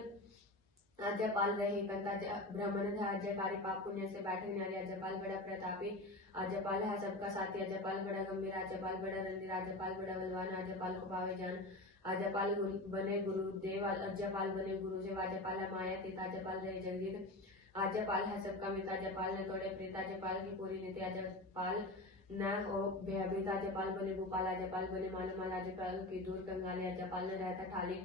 आज्ञा पाल रहे कंता। ब्रह्मानंद है आज्ञाकारी, पाप पुण्य से बैठे न्यारी। आज्ञा पाल बड़ा प्रतापी, आज्ञा पाल है सबका साथी। आज्ञा पाल बड़ा गंभीर, आज्ञा पाल बड़ा रणधीर। आज्ञा पाल बड़ा बलवान, आज्ञा पाल को पावे जान। आज्ञा पाल बने गुरुदेव, आज्ञा पाल बने गुरुदेव। आज्ञा पाल है माया तीत, आज्ञा पाल रहे जगदीत। आज्ञा पाल है सबका मित, आज्ञा पाल ने तोड़े प्रीत। आज्ञा पाल की पूरी नीति, आज्ञा पाल न हो भयभीत। आज्ञा पाल बने भूपाल, आज्ञा पाल बने माला माल। आज्ञा पाल की दूर कंगाली, आज्ञा पाल न रहता ठाली।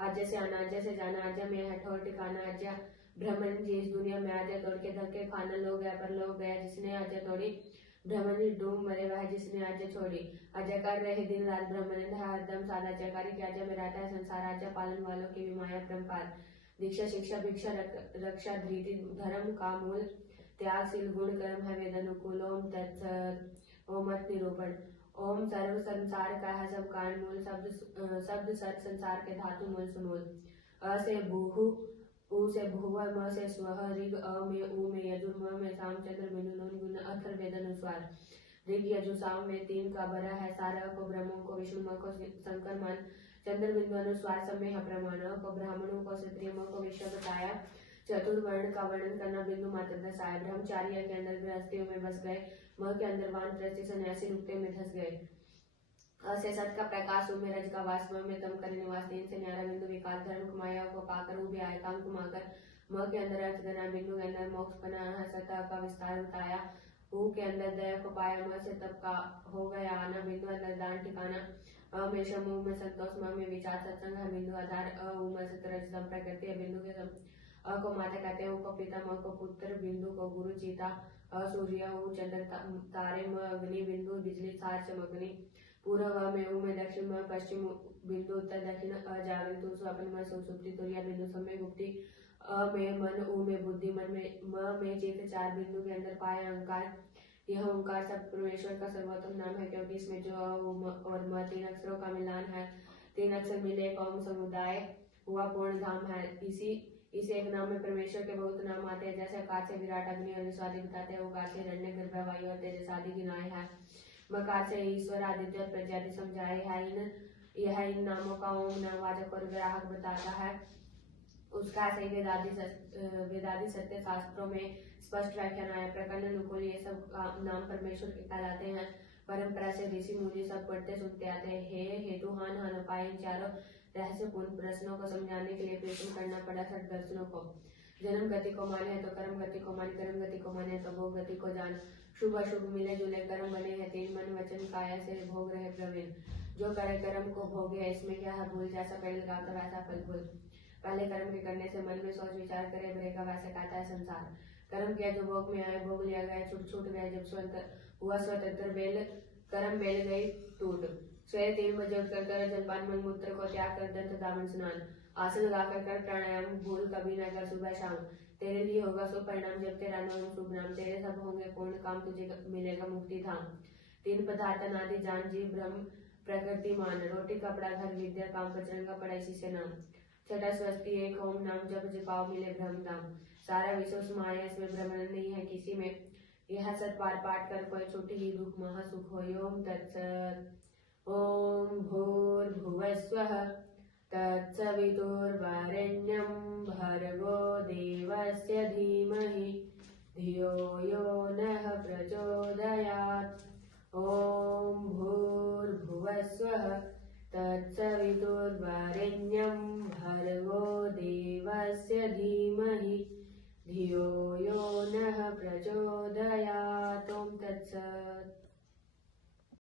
आज्ञा से आना, आज्ञा से जाना, आज्ञा में है ठोर ठिकाना। आज्ञा ब्रह्मन जी इस दुनिया में, आज्ञा तोड़ के धक्के खाना। लोग गए पर लोग गया जिसने आज्ञा तोड़ी, ब्रह्मन जी डूब मरे वह जिसने आज्ञा छोड़ी। आज्ञा कर रहे दिन रात ब्रह्मानंद है हरदम साध। आज्ञाकारी की आज्ञा में रहता है संसार, आज्ञा पालन वालों की भी माया परम्पार। दीक्षा शिक्षा भिक्षा रक्षा धृति धर्म का मूल, त्यागशील गुण कर्म है वेद अनुकूल। ओम तत्सत। ओम अर्थ निरूपण। ओम सर्व संसार का है सब कारण मूल, शब्द सर्व संसार के धातु मूल समूल। अ से भूहु, उ से भुव, म से स्वः, ऋग अ में उ में यजुर, म में साम, चंद्र बिंदु नून गुण अथर्व वेद अनुस्वार। ऋग यजु साम में तीन का बरा है सार। अ को ब्रह्मों को विष्णु, म को शंकर मान। चंद्र बिंदु अनुस्वार सब में है प्रमाण। अ को ब्राह्मणों को क्षत्रिय, म को विश्व बताया। चतुर्वर्ण का वर्णन करना बिंदु मात्र दर्शाया। ब्रह्मचार्य के अंदर गृहस्थियों में बस गए, म के अंदर वानप्रस्थी सन्यासी नुक्ते में धस गए। अ से सत का प्रकाश, उ में रज का वास, म में तम करे निवास। तीन से न्यारा बिंदु विकास, धर्म को माया को पाकर उ भी आए काम कुमाकर। म के अंदर अर्थ गना, बिंदु के अंदर मोक्ष बना है, सतह का विस्तार बताया। उ के अंदर दया को पाया, म से तप का हो गया आना, बिंदु अंदर दान ठिकाना। अ में शम, उ में संतोष, म में विचार सत्संग है बिंदु आधार। अ उ में सतरज सम प्रकृति है बिंदु के सम। अ को माता कहते हैं, उ को पिता, म को पुत्र, बिंदु को गुरु चीता। अ सूर्य, उ चंद्र तारे, म अग्नि, बिंदु बिजली सार चमकनी। पूर्व में उ में दक्षिण, में पश्चिम, बिंदु उत्तर दक्षिण। अ जागृत, स्वप्न, में सुसुप्ति तुरिया, बिंदु समय गुप्ति। अ में मन, उ में बुद्धि, मन में म में चित्त, 4 बिंदु के अंदर पाया ओंकार। यह ओंकार सब परमेश्वर का सर्वोत्तम नाम है, क्योंकि इसमें जो अ, उ, म और म 3 अक्षरों का मिलान है। 3 अक्षर मिले एक ओम समुदाय हुआ पूर्ण धाम है। इस एक नाम में परमेश्वर के बहुत नाम आते हैं, जैसे अकार से विराट, अग्नि और आदि बताते हैं, उकार से हिरण्य, गर्भ, वायु और तेजस आदि गिनाए हैं। मकार से ईश्वर, आदित्य और प्रजाति समझाए हैं। यह इन नामों का ओम नामवाचक और ग्राहक बताता है। उसका सही वेदादि सत्य शास्त्रों में स्पष्ट व्याख्यान आया। प्रकरण अनुकूल ये सब नाम परमेश्वर के कहलाते हैं। परंपरा से ऋषि मुनि सब पढ़ते सुनते आते हैं। हे हेतु हान हान उपाय, इन चारों रहस्यपूर्ण प्रश्नों को समझाने के लिए प्रयत्न करना पड़ा षट दर्शनों को। जन्म गति को माने तो कर्म गति को मान, कर्म गति को माने तो भोग गति को जान। शुभ अशुभ मिले जुले कर्म बने हैं 3, मन वचन काया से भोग रहे प्रवीण। जो करे कर्म को भोगे, इसमें क्या है भूल, जैसा पेड़ लगाता वैसा फल फूल। पहले कर्म के करने से मन में सोच विचार करे बनेगा, वैसे कहता है संसार। कर्म किया जो भोग में आए, भोग लिया गया छूट छूट गए। जब हुआ स्वतंत्र बेल, कर्म बेल गई टूट। सवेरे 3 बजे उठकर कर जलपान, मल मूत्र को त्याग कर दंत दामन स्नान। आसन लगाकर कर प्राणायाम, भूल कभी न कर सुबह शाम। तेरे लिए होगा शुभ परिणाम, जब तेरा नाम शुभ नाम। तेरे सब होंगे पूर्ण काम, तुझे मिलेगा मुक्ति धाम। 3 पदार्थ आदि जान, जीव ब्रह्म प्रकृति मान। रोटी कपड़ा घर विद्या काम, बजरंगा पड़ा इसी से नाम। छठा स्वस्ति एक ओम नाम, जब जपाओ मिले ब्रह्म धाम। सारा विश्व समाया, इसमें भ्रमण नहीं है किसी में। यह सत पार पाठ कर कोई छूटी ही दुख महासुख हो। ओम तत्सत। ओम भूर्भुवस्वः तत्सवितुर्वरेण्यं भर्गो देवस्य धीमहि धियो यो